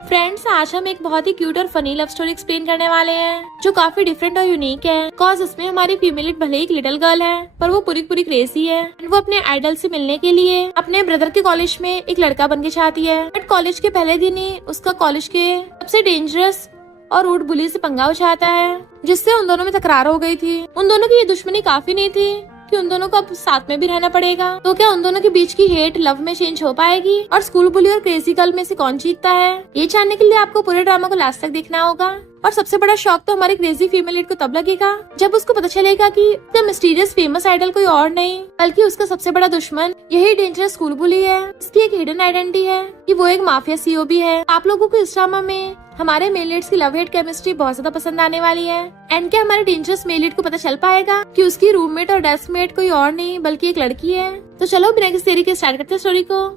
Friends, आज हम एक बहुत ही क्यूट और फनी लव स्टोरी एक्सप्लेन करने वाले हैं जो काफी डिफरेंट और यूनिक है। कॉज उसमें हमारी फीमेल लीड भले ही एक लिटिल गर्ल है पर वो पूरी पूरी क्रेजी है। वो अपने आइडल से मिलने के लिए अपने ब्रदर के कॉलेज में एक लड़का बन के चाहती है। बट कॉलेज के पहले दिन ही उसका कॉलेज के सबसे डेंजरस और रूड बुली से पंगा उठाता है, जिससे उन दोनों में तकरार हो गई थी। उन दोनों की ये दुश्मनी काफी नहीं थी कि उन दोनों को अब साथ में भी रहना पड़ेगा। तो क्या उन दोनों के बीच की हेट लव में चेंज हो पाएगी और स्कूल बुली और क्रेजी गर्ल में से कौन जीतता है? ये जानने के लिए आपको पूरे ड्रामा को लास्ट तक देखना होगा। और सबसे बड़ा शॉक तो हमारी क्रेजी फीमेल लीड को तब लगेगा जब उसको पता चलेगा कि द मिस्टीरियस फेमस आइडल कोई और नहीं बल्कि उसका सबसे बड़ा दुश्मन यही डेंजरस स्कूल बुली है। इसकी एक हिडन आइडेंटिटी है कि वो एक माफिया सीईओ भी है। आप लोगों को इस ड्रामा में हमारे मेल लीड्स की लव हेट केमिस्ट्री बहुत ज्यादा पसंद आने वाली है। एंड क्या हमारे डेंजरस मेल लीड को पता चल पाएगा कि उसकी रूममेट और डेस्कमेट कोई और नहीं बल्कि एक लड़की है? तो चलो बिना किसी देरी के स्टार्ट करते हैं स्टोरी को।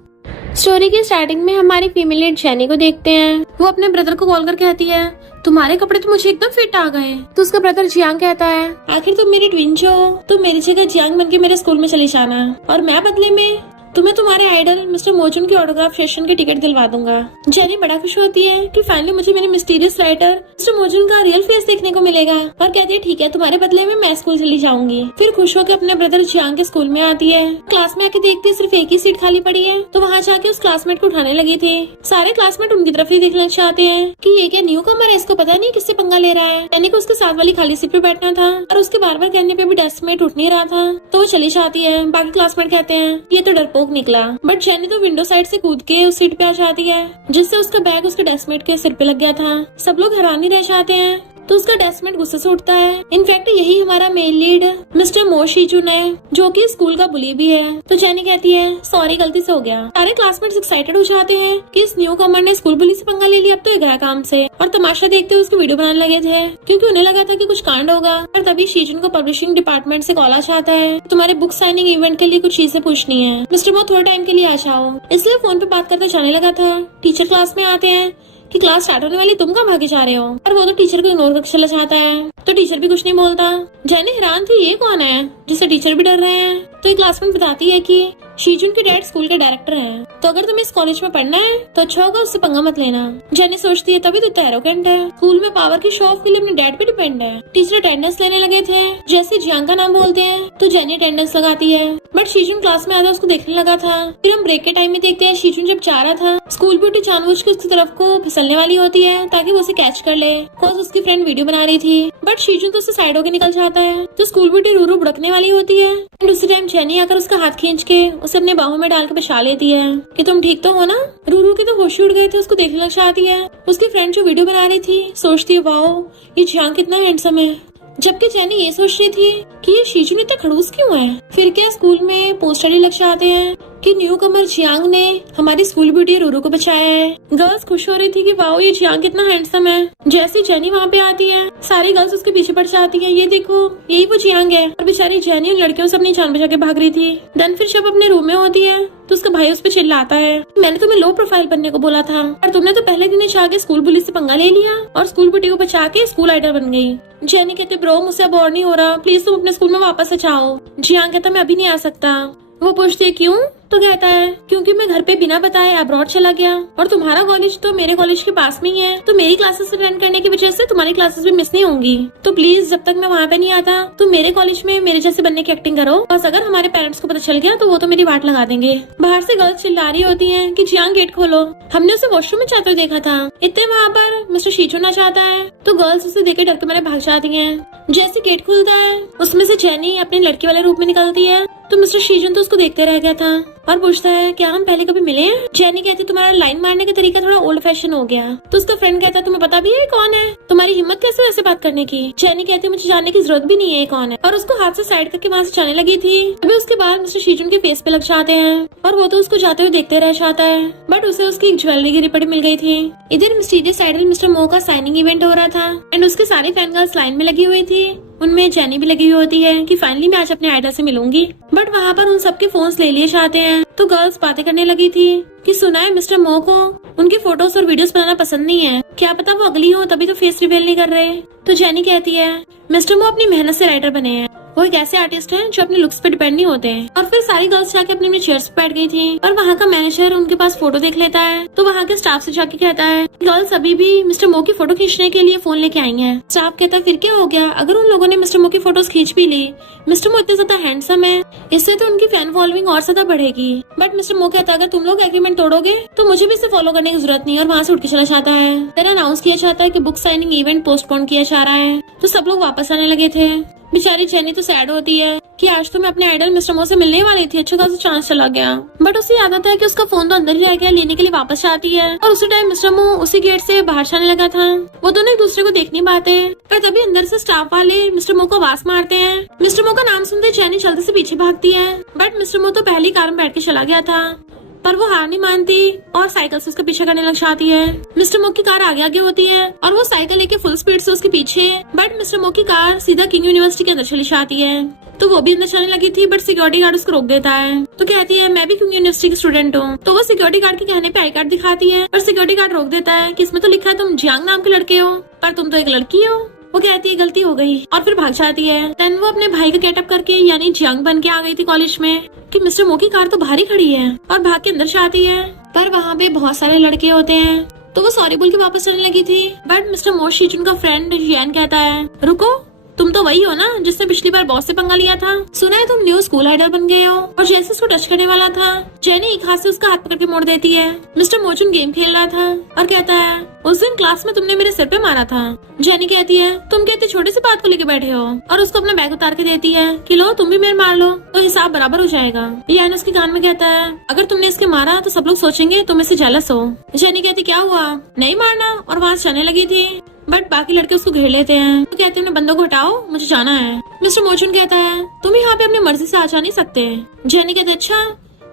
स्टोरी की स्टार्टिंग में हमारी फीमेल लीड जेनी को देखते हैं। वो अपने ब्रदर को कॉल कर कहती है, तुम्हारे कपड़े तो मुझे एकदम फिट आ गए। तो उसका ब्रदर जियांग कहता है, आखिर तुम मेरी ट्विन हो, तुम मेरी जगह जियांग बन के मेरे स्कूल में चली जाना और मैं बदले में तुम्हें तुम्हारे आइडल मिस्टर मोजुन की ऑटोग्राफ सेशन की टिकट दिलवा दूंगा। जेनी बड़ा खुश होती है कि फाइनली मुझे मेरे मिस्टीरियस राइटर मिस्टर मोजुन का रियल फेस देखने को मिलेगा और कहती है ठीक है, तुम्हारे बदले में मैं स्कूल चली जाऊंगी। फिर खुश होकर अपने ब्रदर जियांग के स्कूल में आती है। क्लास में आके देखती है सिर्फ एक ही सीट खाली पड़ी है, तो वहाँ जाके उस क्लासमेट को उठाने लगी थी। सारे क्लासमेट उनकी तरफ ही देखना चाहते हैं कि ये क्या न्यू कमर है, इसको पता नहीं किससे पंगा ले रहा है। जेनी को उसके साथ वाली खाली सीट पे बैठना था और उसके बार बार कहने पे भी डेस्कमेट उठ नहीं रहा था, तो वो चली जाती है। बाकी क्लासमेट कहते हैं ये तो डरपोक निकला। बट जेनी तो विंडो साइड से कूद के उस सीट पे आ जाती है जिससे उसका बैग उसके डेस्कमेट के सिर पे लग गया था। सब लोग हैरान ही रह जाते हैं, तो उसका डेस्कमेट गुस्से से उठता है। इनफैक्ट यही हमारा मेल लीड मिस्टर मो शिजुन है जो कि स्कूल का बुली भी है। तो जेनी कहती है सॉरी, गलती से हो गया। सारे क्लासमेट्स एक्साइटेड हो जाते हैं कि इस न्यू कमर ने स्कूल बुली से पंगा ले लिया, अब तो ये गया काम से। और तमाशा देखते हुए उसकी वीडियो बनाने लगे थे क्योंकि उन्हें लगा था कि कुछ कांड होगा। और तभी शिजुन को पब्लिशिंग डिपार्टमेंट से कॉल आ जाता है, तुम्हारे बुक साइनिंग इवेंट के लिए कुछ चीजें पूछनी है, मिस्टर मो थोड़े टाइम के लिए आ जाओ। इसलिए फोन पे बात करते जाने लगा था। टीचर क्लास में आते हैं कि क्लास स्टार्ट होने वाली, तुम कहाँ भागे जा रहे हो? और वो तो टीचर को इग्नोर करके चला जाता है, तो टीचर भी कुछ नहीं बोलता। जेनी हैरान थी ये कौन है जिससे टीचर भी डर रहे हैं। तो एक क्लासमेट बताती है कि शिजुन के डैड स्कूल के डायरेक्टर हैं, तो अगर तुम्हें इस कॉलेज में पढ़ना है तो अच्छा होगा उससे पंगा मत लेना। जेनी सोचती है तभी तो इतना एरोगेंट है, स्कूल में पावर की शो ऑफ के लिए अपने डैड पे डिपेंड है। टीचर अटेंडेंस लेने लगे थे, जैसे जियांग का नाम बोलते हैं तो जेनी अटेंडेंस लगाती है। बट शिजुन क्लास में आधा उसको देखने लगा था। फिर हम ब्रेक के टाइम में देखते हैं शिजुन जब जा रहा था, स्कूल ब्यूटी जानबूझ के उसकी तरफ को फिसलने वाली होती है ताकि वो उसे कैच कर ले, कॉज उसकी फ्रेंड वीडियो बना रही थी। बट शिजुन तो उससे साइड होकर निकल जाता है, तो स्कूल ब्यूटी रूरू बुड़कने वाली होती है। एंड उसी टाइम जेनी आकर उसका हाथ खींच के उसे अपने बाहों में डाल के बचा लेती है कि तुम ठीक तो हो ना। रूरू के तो होश उड़ गए थे, उसको देखने लग जाती है। उसकी फ्रेंड जो वीडियो बना रही थी सोचती है वाओ ये जियांग कितना हैंडसम है, जबकि जेनी ये सोच रही थी कि ये शिजुन इतना खड़ूस क्यों है। फिर क्या स्कूल में पोस्टर ही लग जाते हैं कि न्यू कमर जियांग ने हमारी स्कूल ब्यूटी रूरू को बचाया है। गर्ल्स खुश हो रही थी कि वाओ ये जियांग कितना हैंडसम है। जैसे जेनी वहाँ पे आती है सारी गर्ल्स उसके पीछे पड़ जाती है, ये देखो यही वो जियांग है। और बेचारी जेनी उन लड़कियों से अपनी जान बचा के भाग रही थी। देन फिर जब अपने रूम में होती है तो उसका भाई उस पर चिल्लाता है, मैंने तुम्हें लो प्रोफाइल बनने को बोला था और तुमने तो पहले दिन जाके स्कूल पुलिस से पंगा ले लिया और स्कूल ब्यूटी को बचा के स्कूल आइडल बन गई। जेनी कहते ब्रो मुझसे अब और नहीं हो रहा, प्लीज तुम अपने स्कूल में वापस आ जाओ। जियांग कहता मैं अभी नहीं आ सकता। वो पूछती है क्यों? तो कहता है क्योंकि मैं घर पे बिना बताए अब्रॉड चला गया और तुम्हारा कॉलेज तो मेरे कॉलेज के पास में ही है, तो मेरी क्लासेस अटेंड करने की वजह से तुम्हारी क्लासेस भी मिस नहीं होंगी। तो प्लीज जब तक मैं वहाँ पे नहीं आता तुम मेरे कॉलेज में मेरे जैसे बनने की एक्टिंग करो, बस अगर हमारे पेरेंट्स को पता चल गया तो वो तो मेरी वाट लगा देंगे। बाहर से गर्ल्स चिल्ला रही होती है कि जियांग गेट खोलो, हमने उसे वॉशरूम में जाते हुए देखा था। इतने वहाँ पर मिस्टर शिजुन आ जाता है तो गर्ल्स उसे देख के डर के मारे भाग जाती है। जैसे गेट खुलता है उसमें से जेनी अपने लड़की वाले रूप में निकलती है, तो मिस्टर शिजुन तो उसको देखते रह गया था और पूछता है क्या हम पहले कभी मिले हैं? जेनी कहती तुम्हारा लाइन मारने का तरीका थोड़ा ओल्ड फैशन हो गया। तो उसका फ्रेंड कहता तुम्हें पता भी है कौन है? तुम्हारी हिम्मत कैसे वैसे बात करने की? जेनी कहती मुझे जानने की जरूरत भी नहीं है ये कौन है, और उसको हाथ से साइड करके वहाँ से जाने लगी थी। अभी उसके बाद मिस्टर शिजुन के फेस पे लग जाते हैं और वो तो उसको जाते हुए देखते रह जाता है। बट उसे उसकी एक ज्वेलरी गिरी पड़ी मिल गई थी। इधर मिस्टीरियस आइडल मिस्टर मो का साइनिंग इवेंट हो रहा था एंड उसके सारे फैन गर्ल्स लाइन में लगी हुई थी। उनमें जेनी भी लगी हुई होती है कि फाइनली मैं आज अपने आइडल से मिलूंगी। बट वहाँ पर उन सबके फोन्स ले लिए जाते हैं, तो गर्ल्स बातें करने लगी थी कि सुना है मिस्टर मो को उनके फोटोज और वीडियोस बनाना पसंद नहीं है, क्या पता वो अगली हो तभी तो फेस रिवील नहीं कर रहे। तो जेनी कहती है मिस्टर मो अपनी मेहनत से राइटर बने हैं, वो एक ऐसे आर्टिस्ट हैं जो अपने लुक्स पे डिपेंड नहीं होते हैं। और फिर सारी गर्ल्स जाके अपने अपने चेयर्स पे बैठ गई थी और वहाँ का मैनेजर उनके पास फोटो देख लेता है, तो वहाँ के स्टाफ से जाके कहता है गर्ल्स अभी भी मिस्टर मो की फोटो खींचने के लिए फोन लेके आई हैं। स्टाफ कहता फिर क्या हो गया, अगर उन लोगों ने मिस्टर मो की फोटोज खींच भी ली, मिस्टर मो इतने ज्यादा हैंडसम है, इससे तो उनकी फैन फॉलोइंग और ज्यादा बढ़ेगी। बट मिस्टर मो कहता अगर तुम लोग एग्रीमेंट तोड़ोगे तो मुझे भी इसे फॉलो करने की जरूरत नहीं, और वहाँ से उठ के चला जाता है। फिर अनाउंस किया जाता है कि बुक साइनिंग इवेंट पोस्टपोन किया जा रहा है, तो सब लोग वापस आने लगे थे। बेचारी जेनी तो सैड होती है कि आज तो मैं अपने आइडल मिस्टर मो से मिलने वाली थी, अच्छा खासा चांस चला गया। बट उसे याद आता है कि उसका फोन तो अंदर ही रह गया, लेने के लिए वापस आती है। और उसी टाइम मिस्टर मो उसी गेट से बाहर जाने लगा था। वो दोनों एक दूसरे को देख नहीं पाते, पर तभी अंदर से स्टाफ वाले मिस्टर मो को आवाज मारते हैं। मिस्टर मो का नाम सुनते जेनी जल्दी से पीछे भागती है, बट मिस्टर मो तो पहली कार में बैठ के चला गया था। पर वो हार नहीं मानती और साइकिल से उसका पीछे करने लग जाती है। मिस्टर मो की कार आगे आगे होती है और वो साइकिल लेके फुल स्पीड से उसके पीछे, बट मिस्टर मो की कार सीधा किंग यूनिवर्सिटी के अंदर चली जाती है। तो वो भी अंदर चलने लगी थी, बट सिक्योरिटी गार्ड उसको रोक देता है। तो कहती है मैं भी किंग यूनिवर्सिटी की स्टूडेंट हूँ। तो वो सिक्योरिटी गार्ड के कहने पे आई कार्ड दिखाती है, पर सिक्योरिटी गार्ड रोक देता है कि इसमें तो लिखा है तुम जियांग नाम के लड़के हो, पर तुम तो एक लड़की हो। वो कहती है गलती हो गई और फिर भाग जाती है। देन वो अपने भाई का गेटअप करके यानी जियांग बन के आ गई थी कॉलेज में कि मिस्टर मो की कार तो बाहर ही खड़ी है, और भाग के अंदर जाती है। पर वहाँ पे बहुत सारे लड़के होते हैं, तो वो सॉरी बोल के वापस चलने लगी थी। बट मिस्टर मो शीजुन का फ्रेंड यन कहता है रुको, तुम तो वही हो ना जिसने पिछली बार बॉस से पंगा लिया था, सुना है तुम न्यू स्कूल आइडल बन गए हो। और जैसे उसको टच करने वाला था, जेनी एक हाथ से उसका हाथ पकड़ के मोड़ देती है। मिस्टर मोचुन गेम खेल रहा था और कहता है उस दिन क्लास में तुमने मेरे सिर पे मारा था। जेनी कहती है तुम कहते छोटे से बात को लेके बैठे हो, और उसको अपना बैग उतार के देती है कि लो तुम भी मेरे मार लो तो हिसाब बराबर हो जाएगा। यान उसके कान में कहता है अगर तुमने इसके मारा तो सब लोग सोचेंगे तुम इससे जेलस हो। जेनी कहती क्या हुआ, नहीं मारना, और वहाँ से जाने लगी थी। बट बाकी लड़के उसको घेर लेते हैं, तो कहते हैं अपने बंदों को हटाओ, मुझे जाना है। मिस्टर मोचुन कहता है तुम यहाँ पे अपनी मर्जी से आ जा नहीं सकते। जेनी कहते अच्छा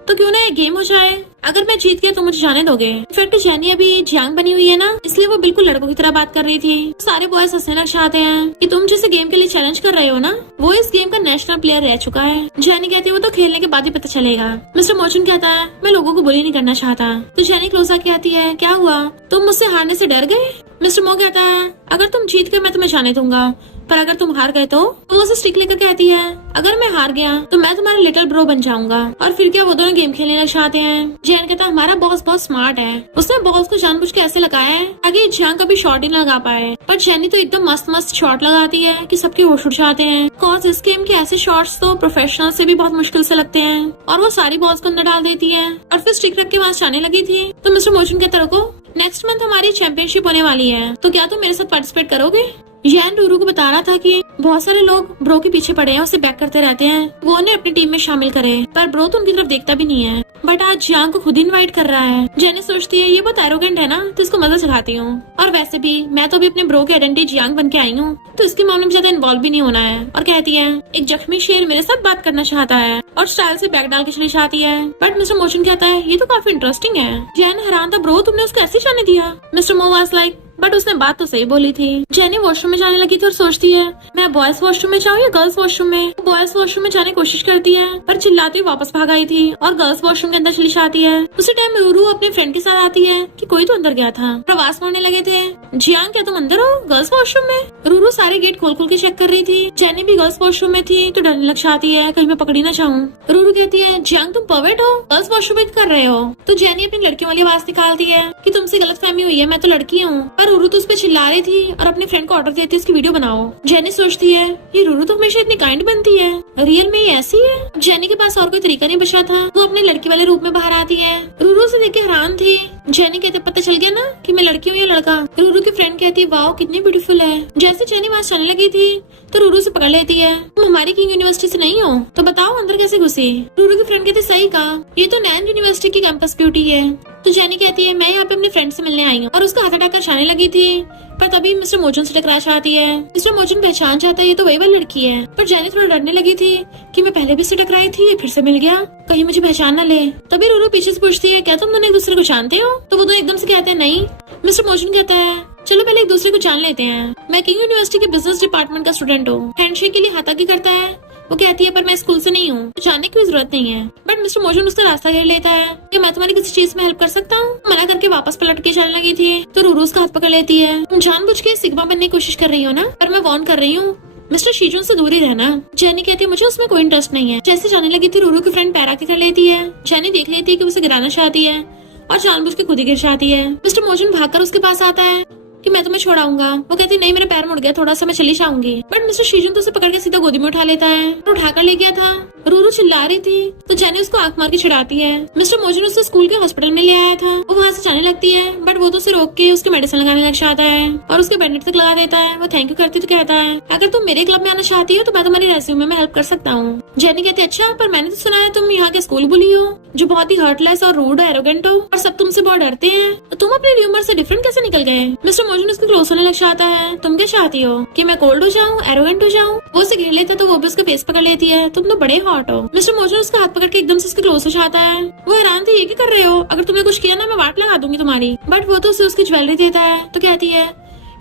तो क्यों ना एक गेम हो जाए, अगर मैं जीत गया तो मुझे जाने दोगे। इनफैक्ट जेनी अभी जियांग बनी हुई है ना, इसलिए वो बिल्कुल लड़कों की तरह बात कर रही थी। सारे बॉयज हंसने लग जाते हैं कि तुम जिसे गेम के लिए चैलेंज कर रहे हो ना, वो इस गेम का नेशनल प्लेयर रह चुका है। जेनी कहती है वो तो खेलने के बाद ही पता चलेगा। मिस्टर मोचुन कहता है मैं लोगों को बुली नहीं करना चाहता। तो जेनी क्लोज आके आती है क्या हुआ, तुम मुझसे हारने से डर गए। मिस्टर मो कहता है अगर तुम जीत गए मैं तुम्हें जाने दूंगा, पर अगर तुम हार गए तो वो उसे स्टिक लेकर कहती है अगर मैं हार गया तो मैं तुम्हारा लिटिल ब्रो बन जाऊंगा। और फिर क्या वो दोनों गेम खेलने लग जाते हैं। जियान कहता है हमारा बॉस बहुत स्मार्ट है, उसने बॉल्स को जानबूझ के ऐसे लगाया है ताकि जियान कभी शॉट ही लगा पाए। पर जेनी तो एकदम मस्त मस्त शॉट लगाती है कि सबके होश उड़ जाते हैं। कॉज इस गेम के ऐसे शॉट्स तो प्रोफेशनल से भी बहुत मुश्किल से लगते हैं। और वो सारी बॉल्स को अंदर डाल देती है और फिर स्टिक रख के वहाँ जाने लगी थी। तो मिस्टर मोचुन कहता रुको, नेक्स्ट मंथ हमारी चैंपियनशिप होने वाली है, तो क्या तुम मेरे साथ पार्टिसिपेट करोगे। यान रूरू को बता रहा था कि बहुत सारे लोग ब्रो के पीछे पड़े हैं, उसे बैक करते रहते हैं, वो उन्हें अपनी टीम में शामिल करे, पर ब्रो तो उनकी तरफ देखता भी नहीं है। बट आज जियांग को खुद ही इनवाइट कर रहा है। जेनी सोचती है ये बहुत एरोगेंट है ना, तो इसको मजा चखाती हूँ। और वैसे भी मैं तो अभी अपने ब्रो के आइडेंटिटी जियांग बन के आई हूँ, तो इसके मामले में ज्यादा इन्वॉल्व भी नहीं होना है। और कहती है एक जख्मी शेर मेरे साथ बात करना चाहता है, और स्टाइल से बैग डाल के चली जाती है। बट मिस्टर मोचुन कहता है ये तो काफी इंटरेस्टिंग है। जैन हैरान था ब्रो तुमने उसको ऐसे जाने दिया। मिस्टर मो वाज लाइक बट उसने बात तो सही बोली थी। जेनी वॉशरूम में जाने लगी थी और सोचती है मैं बॉयज वॉशरूम में जाऊँ या गर्ल्स वॉशरूम में। बॉयज वॉशरूम में जाने की कोशिश करती है, पर चिल्लाती वापस भाग आई थी और गर्ल्स वॉशरूम के अंदर चली जाती है। उसी टाइम रूरू अपने फ्रेंड के साथ आती है कि कोई तो अंदर गया था। प्रवास मारने लगे थे जियांग क्या तुम अंदर हो गर्ल्स वॉशरूम में। रूरू सारे गेट खोल खोल के चेक कर रही थी। जेनी भी गर्ल्स वॉशरूम में थी तो डरने लग जाती है कहीं मैं पकड़ी ना जाऊँ। रूरू कहती है जियांग तुम परवर्ट हो, गर्ल्स वॉशरूम में कर रहे हो। तो जेनी अपनी लड़कियों वाली आवाज निकालती है कि तुमसे गलतफहमी हुई है, मैं तो लड़की हूँ। पर रूरू तो उस पर चिल्ला रही थी और अपने फ्रेंड को ऑर्डर देती है इसकी वीडियो बनाओ। जेनी सोचती है ये रूरू तो हमेशा इतनी काइंड बनती है, रियल में ये ऐसी है। जेनी के पास और कोई तरीका नहीं बचा था, वो अपने लड़की वाले रूप में बाहर आती है। रूरू से देख के हैरान थी। जेनी कहते पता चल गया ना कि मैं लड़की हूँ या लड़का। रूरू की फ्रेंड कहती वाओ कितनी ब्यूटीफुल है। जैसे जेनी वहाँ चलने लगी थी तो रूरू से पकड़ लेती है तुम हमारी किंग यूनिवर्सिटी से नहीं हो तो बताओ अंदर कैसे घुसी। रूरू की फ्रेंड कहती सही कहा, ये तो नैन यूनिवर्सिटी की कैंपस ब्यूटी है। तो जेनी कहती है मैं यहाँ पे अपने फ्रेंड से मिलने आई हूँ, और उसका हाथ हटाकर जाने लगी थी। पर तभी मिस्टर मोचुन से टकरा जाती है। मिस्टर मोचुन पहचान जाता है ये तो वही वाली लड़की है। पर जेनी थोड़ा डरने लगी थी कि मैं पहले भी इससे टकराई थी, फिर से मिल गया, कहीं मुझे पहचान न ले। तभी रूरू पीछे से पूछती है क्या तुम दोनों एक दूसरे को जानते हो। तो वो दोनों एकदम से कहते हैं नहीं। मिस्टर मोचुन कहता है चलो पहले एक दूसरे को जान लेते हैं, मैं किंग यूनिवर्सिटी के बिजनेस डिपार्टमेंट का स्टूडेंट हूँ। हैंडशेक के लिए हाथागी करता है। वो कहती है पर मैं स्कूल से नहीं हूँ, तो जानने की जरूरत नहीं है। बट मिस्टर मोचुन उसका रास्ता घेर लेता है कि मैं तुम्हारी किसी चीज में हेल्प कर सकता हूँ। मना करके वापस पलट के चलने लगी थी तो रूरू उसका हाथ पकड़ लेती है। तुम जानबूझ के सिग्मा बनने की कोशिश कर रही हो ना, पर मैं वार्न कर रही हूँ मिस्टर शीजुन से दूर ही रहना। जेनी कहती है मुझे उसमें कोई इंटरेस्ट नहीं है। जैसे जाने लगी थी रूरू की फ्रेंड पैरा के कर लेती है। जेनी देख लेती है कि उसे गिराना चाहती है और जानबूझ के खुद ही गिर जाती है। मिस्टर मोजन भागकर उसके पास आता है कि मैं तुम्हें छोड़ाऊंगा। वो कहती नहीं, मेरा पैर मुड़ गया, थोड़ा सा मैं चली जाऊंगी। बट मिस्टर शीजुन तो उसे पकड़ के सीधा गोदी में उठा लेता है और उठाकर ले गया था। रूरू चिल्ला रही थी तो जेनी उसको आंख मार के चिढ़ाती है। मिस्टर मोजन उसे स्कूल के हॉस्पिटल में ले आया था। वो वहाँ से जाने लगती है बट वो तो उसे रोक के उसके मेडिसिन लगाने लग जाता है और उसके बैंडेज तक लगा देता है। वो थैंक यू करती तो कहता है अगर तुम मेरे क्लब में आना चाहती हो तो मैं तुम्हारी रेज्यूमे में हेल्प कर सकता हूँ। जेनी कहती है अच्छा, पर मैंने तो सुना है तुम यहाँ के स्कूल बुली हो जो बहुत ही हर्टलेस और रूड एरोगेंट हो और सब तुमसे बहुत डरते हैं, तो तुम अपने र्यूमर से डिफरेंट कैसे निकल गए। मिस्टर मोजन उसको क्लोज होने लग जाता है। तुम क्या चाहती हो कि मैं कोल्ड हो जाऊँ, एरोगेंट हो जाऊँ। वो उसे घेर लेता है तो वो भी उसका फेस पकड़ लेती है। तुम तो बड़े हॉट हो। मिस्टर मोजन उसका हाथ पकड़ के एकदम से उसके क्लोज हो जाता है। वो हैरान थी, ये क्या कर रहे हो, अगर तुमने कुछ किया ना मैं वाट लगा दूंगी तुम्हारी। बट वो तो उसे उसकी ज्वेलरी देता है तो कहती है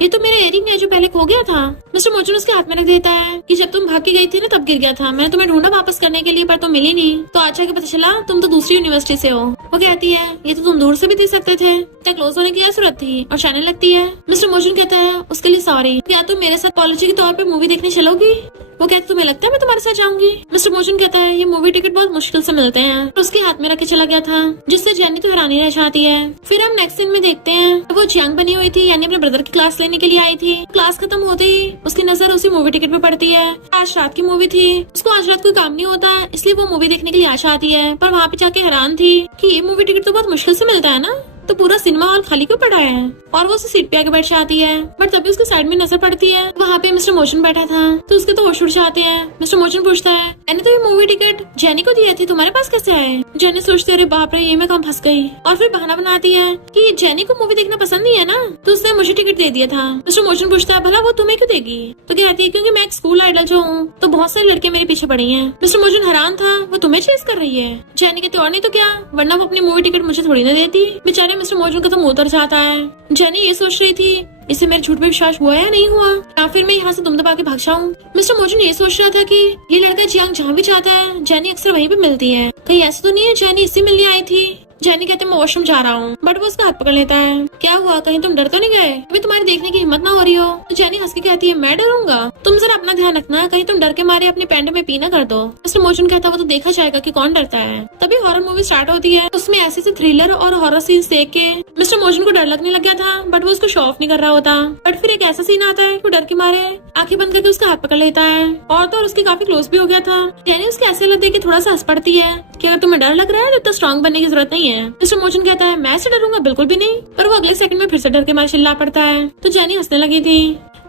ये तो मेरा इयरिंग है जो पहले खो गया था। मिस्टर मोजन उसके हाथ में रख देता है कि जब तुम भाग के गई थी ना तब गिर गया था, मैंने तुम्हें ढूंढा वापस करने के लिए पर तुम मिली नहीं, तो आज जाके पता चला तुम तो दूसरी यूनिवर्सिटी से हो। वो कहती है ये तो तुम दूर से भी दे सकते थे, इतना क्लोज होने की क्या जरूरत थी, और जाने लगती है। मिस्टर मोजन कहता है उसके लिए सॉरी, क्या तुम मेरे साथ पॉलिसी के तौर पे मूवी देखने चलोगी। वो कहती तुम्हें लगता है मैं तुम्हारे साथ जाऊंगी। मिस्टर मोजन कहता है ये मूवी टिकट बहुत मुश्किल से मिलते हैं, तो उसके हाथ में रख के चला गया था जिससे जेनी तो हैरानी रह जाती है। फिर हम नेक्स्ट सीन में देखते हैं वो जियांग बनी हुई थी यानी अपने ब्रदर की क्लास लेने के लिए आई थी। क्लास खत्म होते ही उसकी नजर उसी मूवी टिकट पे पड़ती है। आज रात की मूवी थी, उसको आज रात कोई काम नहीं होता इसलिए वो मूवी देखने के लिए आ जाती है, पर वहाँ पे जाके हैरान थी कि ये मूवी टिकट तो बहुत मुश्किल से मिलता है ना, तो पूरा सिनेमा हॉल खाली क्यों पड़ा है। और वो उसे सीट पे आके बैठ जाती है बट तभी उसके साइड में नजर पड़ती है वहाँ पे मिस्टर मोजन बैठा था तो उसके तो होश उड़ जाते हैं। मिस्टर मोजन पूछता है मैंने तो ये मूवी टिकट जेनी को दी थी, तुम्हारे पास कैसे आए। जेनी सोचती है अरे बाप रे ये मैं कहाँ फंस गई, और फिर बहाना बनाती है कि जेनी को मूवी देखना पसंद नहीं है ना तो उसने मुझे टिकट दे दिया था। मिस्टर मोजन पूछता है भला वो तुम्हें क्यों देगी, तो कहती है क्योंकि मैं एक स्कूल आइडल जो हूँ तो बहुत सारे लड़के मेरे पीछे पड़ी हैं। मिस्टर मोजन हैरान था वो तुम्हें चेस कर रही है। जेनी कहती और नहीं तो क्या, वरना वो अपनी मूवी टिकट मुझे थोड़ी ना देती। बेचारे मिस्टर मोजन का तो मुंह उतर जाता है। जेनी ये सोच रही थी इससे मेरे झूठ पे विश्वास हुआ या नहीं हुआ, या फिर मैं यहाँ से दुम दबा के भाग जाऊँ। मिस्टर मोजन ये सोच रहा था कि ये लड़का जियांग जहाँ भी जाता है जेनी अक्सर वहीं पे मिलती है, कहीं ऐसा तो नहीं है जेनी इसी मिलने आई थी। जेनी कहते मैं वॉशरूम जा रहा हूँ बट वो उसका हाथ पकड़ लेता है। क्या हुआ, कहीं तुम डर तो नहीं गए, अभी तुम्हारी देखने की हिम्मत ना हो रही हो। तो जेनी हंस के कहती है मैं डरूंगा, तुम जरा अपना ध्यान रखना, कहीं तुम डर के मारे अपने पैंट में पी ना कर दो। मिस्टर मोजन कहता वो तो देखा जाएगा कि कौन डरता है। तभी हॉरर मूवी स्टार्ट होती है, उसमें ऐसे से थ्रिलर और हॉरर सीन्स देख के मिस्टर मोजन को डर लगने लग गया था बट वो उसको शो ऑफ नहीं कर रहा होता। बट फिर एक ऐसा सीन आता है वो डर के मारे आंखें बंद करके उसका हाथ पकड़ लेता है और तो और उसकी काफी क्लोज भी हो गया था। जेनी उसके ऐसे हालत देख के थोड़ा सा हंस पड़ती है कि अगर तुम्हें डर लग रहा है तो इतना स्ट्रॉन्ग बनने की जरूरत नहीं है। मिस्टर मोजन कहता है मैं से डरूंगा बिल्कुल भी नहीं, पर वो अगले सेकंड में फिर से डर के मारे चिल्ला पड़ता है। तो जेनी हंसने लगी थी।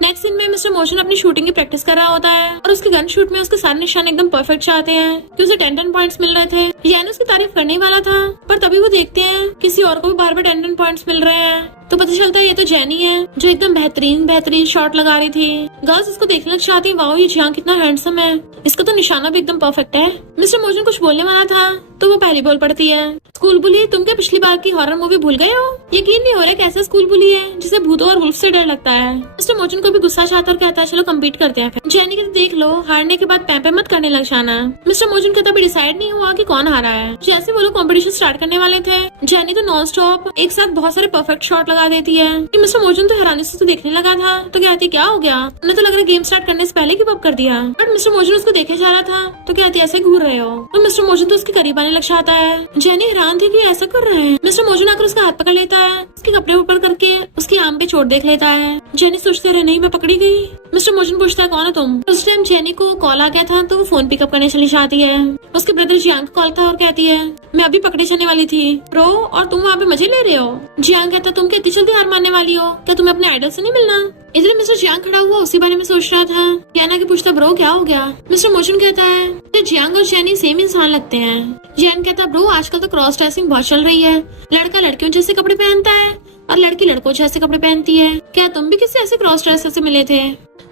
नेक्स्ट सीन में मिस्टर मोजन अपनी शूटिंग की प्रैक्टिस कर रहा होता है और उसके गन शूट में उसके सारे निशान एकदम परफेक्ट चाहते हैं कि उसे 10 पॉइंट्स मिल रहे थे। जेनी उसकी तारीफ करने वाला था पर तभी वो देखते हैं किसी और को भी बार बार 10 पॉइंट्स मिल रहे हैं, तो पता चलता है ये तो जेनी है जो एकदम बेहतरीन शॉट लगा रही थी। गर्ल्स इसको देखने लग जाती है, वाओ ये जियांग कितना हैंडसम है, इसका तो निशाना भी एकदम परफेक्ट है। मिस्टर मोजन कुछ बोलने वाला था तो वो पहली बोल पड़ती है स्कूल बुली, तुम क्या पिछली बार की हॉरर मूवी भूल गए हो। यकीन नहीं हो रहा कैसा स्कूल बुली है जिसे भूतों और वुल्फ से डर लगता है। मिस्टर मोजन को भी गुस्सा आता और कहता है चलो कम्पीट करते हैं। जेनी कहती देख लो हारने के बाद पैपे मत करने लग जाना। मिस्टर मोजन कहता भी डिसाइड नहीं हुआ कि कौन हारा है। जैसे वो लोग कॉम्पिटिशन स्टार्ट करने वाले थे जेनी तो नॉन स्टॉप एक साथ बहुत सारे परफेक्ट शॉट लगा देती है कि मिस्टर मोजन तो हैरानी से देखने लगा था, तो कहती क्या हो गया, उन्हें तो लग रहा है गेम स्टार्ट करने से पहले गिव अप कर दिया। बट मिस्टर मोजन उसको देखे जा रहा था तो कहती ऐसे घूर रहे हो, तो मिस्टर मोजन तो उसके करीब आने लग जाता है। जेनी हैरान थी कि ऐसा कर रहे हैं। मिस्टर मोजन आकर उसका हाथ पकड़ लेता है, उसके कपड़े ऊपर करके उसकी आम पे चोट देख लेता है। जेनी सोचते रहे नहीं मैं पकड़ी गई। मिस्टर मोजन पूछता है कौन है तुम। उस टाइम जेनी को कॉल आ गया था तो वो फोन पिकअप करने चली जाती है। उसके ब्रदर जियांग का कॉल था और कहती है मैं अभी पकड़े जाने वाली थी ब्रो और तुम वहाँ पे मजे ले रहे हो। जियांग कहता तुम क्या इतनी जल्दी हार मानने वाली हो, क्या तुम्हें अपने आइडल से नहीं मिलना। इधर मिस्टर जियांग खड़ा हुआ उसी बारे में सोच रहा था। याना के पूछता ब्रो क्या हो गया। मिस्टर मोजन कहता है तो जियांग और जेनी सेम इंसान लगते हैं। जियांग कहता ब्रो आजकल तो क्रॉस ड्रेसिंग बहुत चल रही है, लड़का लड़कियों जैसे कपड़े पहनता है और लड़की लड़कों जैसे कपड़े पहनती है, क्या तुम भी किसी ऐसे क्रॉस ड्रेसर से मिले थे।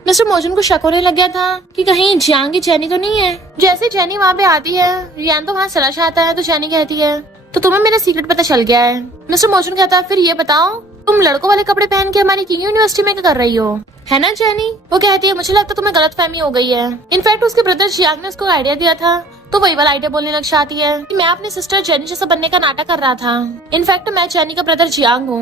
मिस्टर मोजन को शक होने लग गया था कि कहीं जियांग की जेनी तो नहीं है। जैसे जेनी वहाँ पे आती है रियान तो वहाँ चला जाता है तो जेनी कहती है तो तुम्हें मेरा सीक्रेट पता चल गया है। मिस्टर मोजन कहता है फिर ये बताओ तुम लड़कों वाले कपड़े पहन के हमारी किंग यूनिवर्सिटी में क्या कर रही हो, है ना जेनी। वो कहती है मुझे लगता तुम्हें गलतफहमी हो गई है। इनफैक्ट उसके ब्रदर जियांग ने उसको आइडिया दिया था तो वही वाला आइडिया बोलने लग जाती है कि मैं अपनी सिस्टर जेनी जैसा बनने का नाटक कर रहा था। इनफैक्ट मैं जेनी का ब्रदर जियांग हूँ।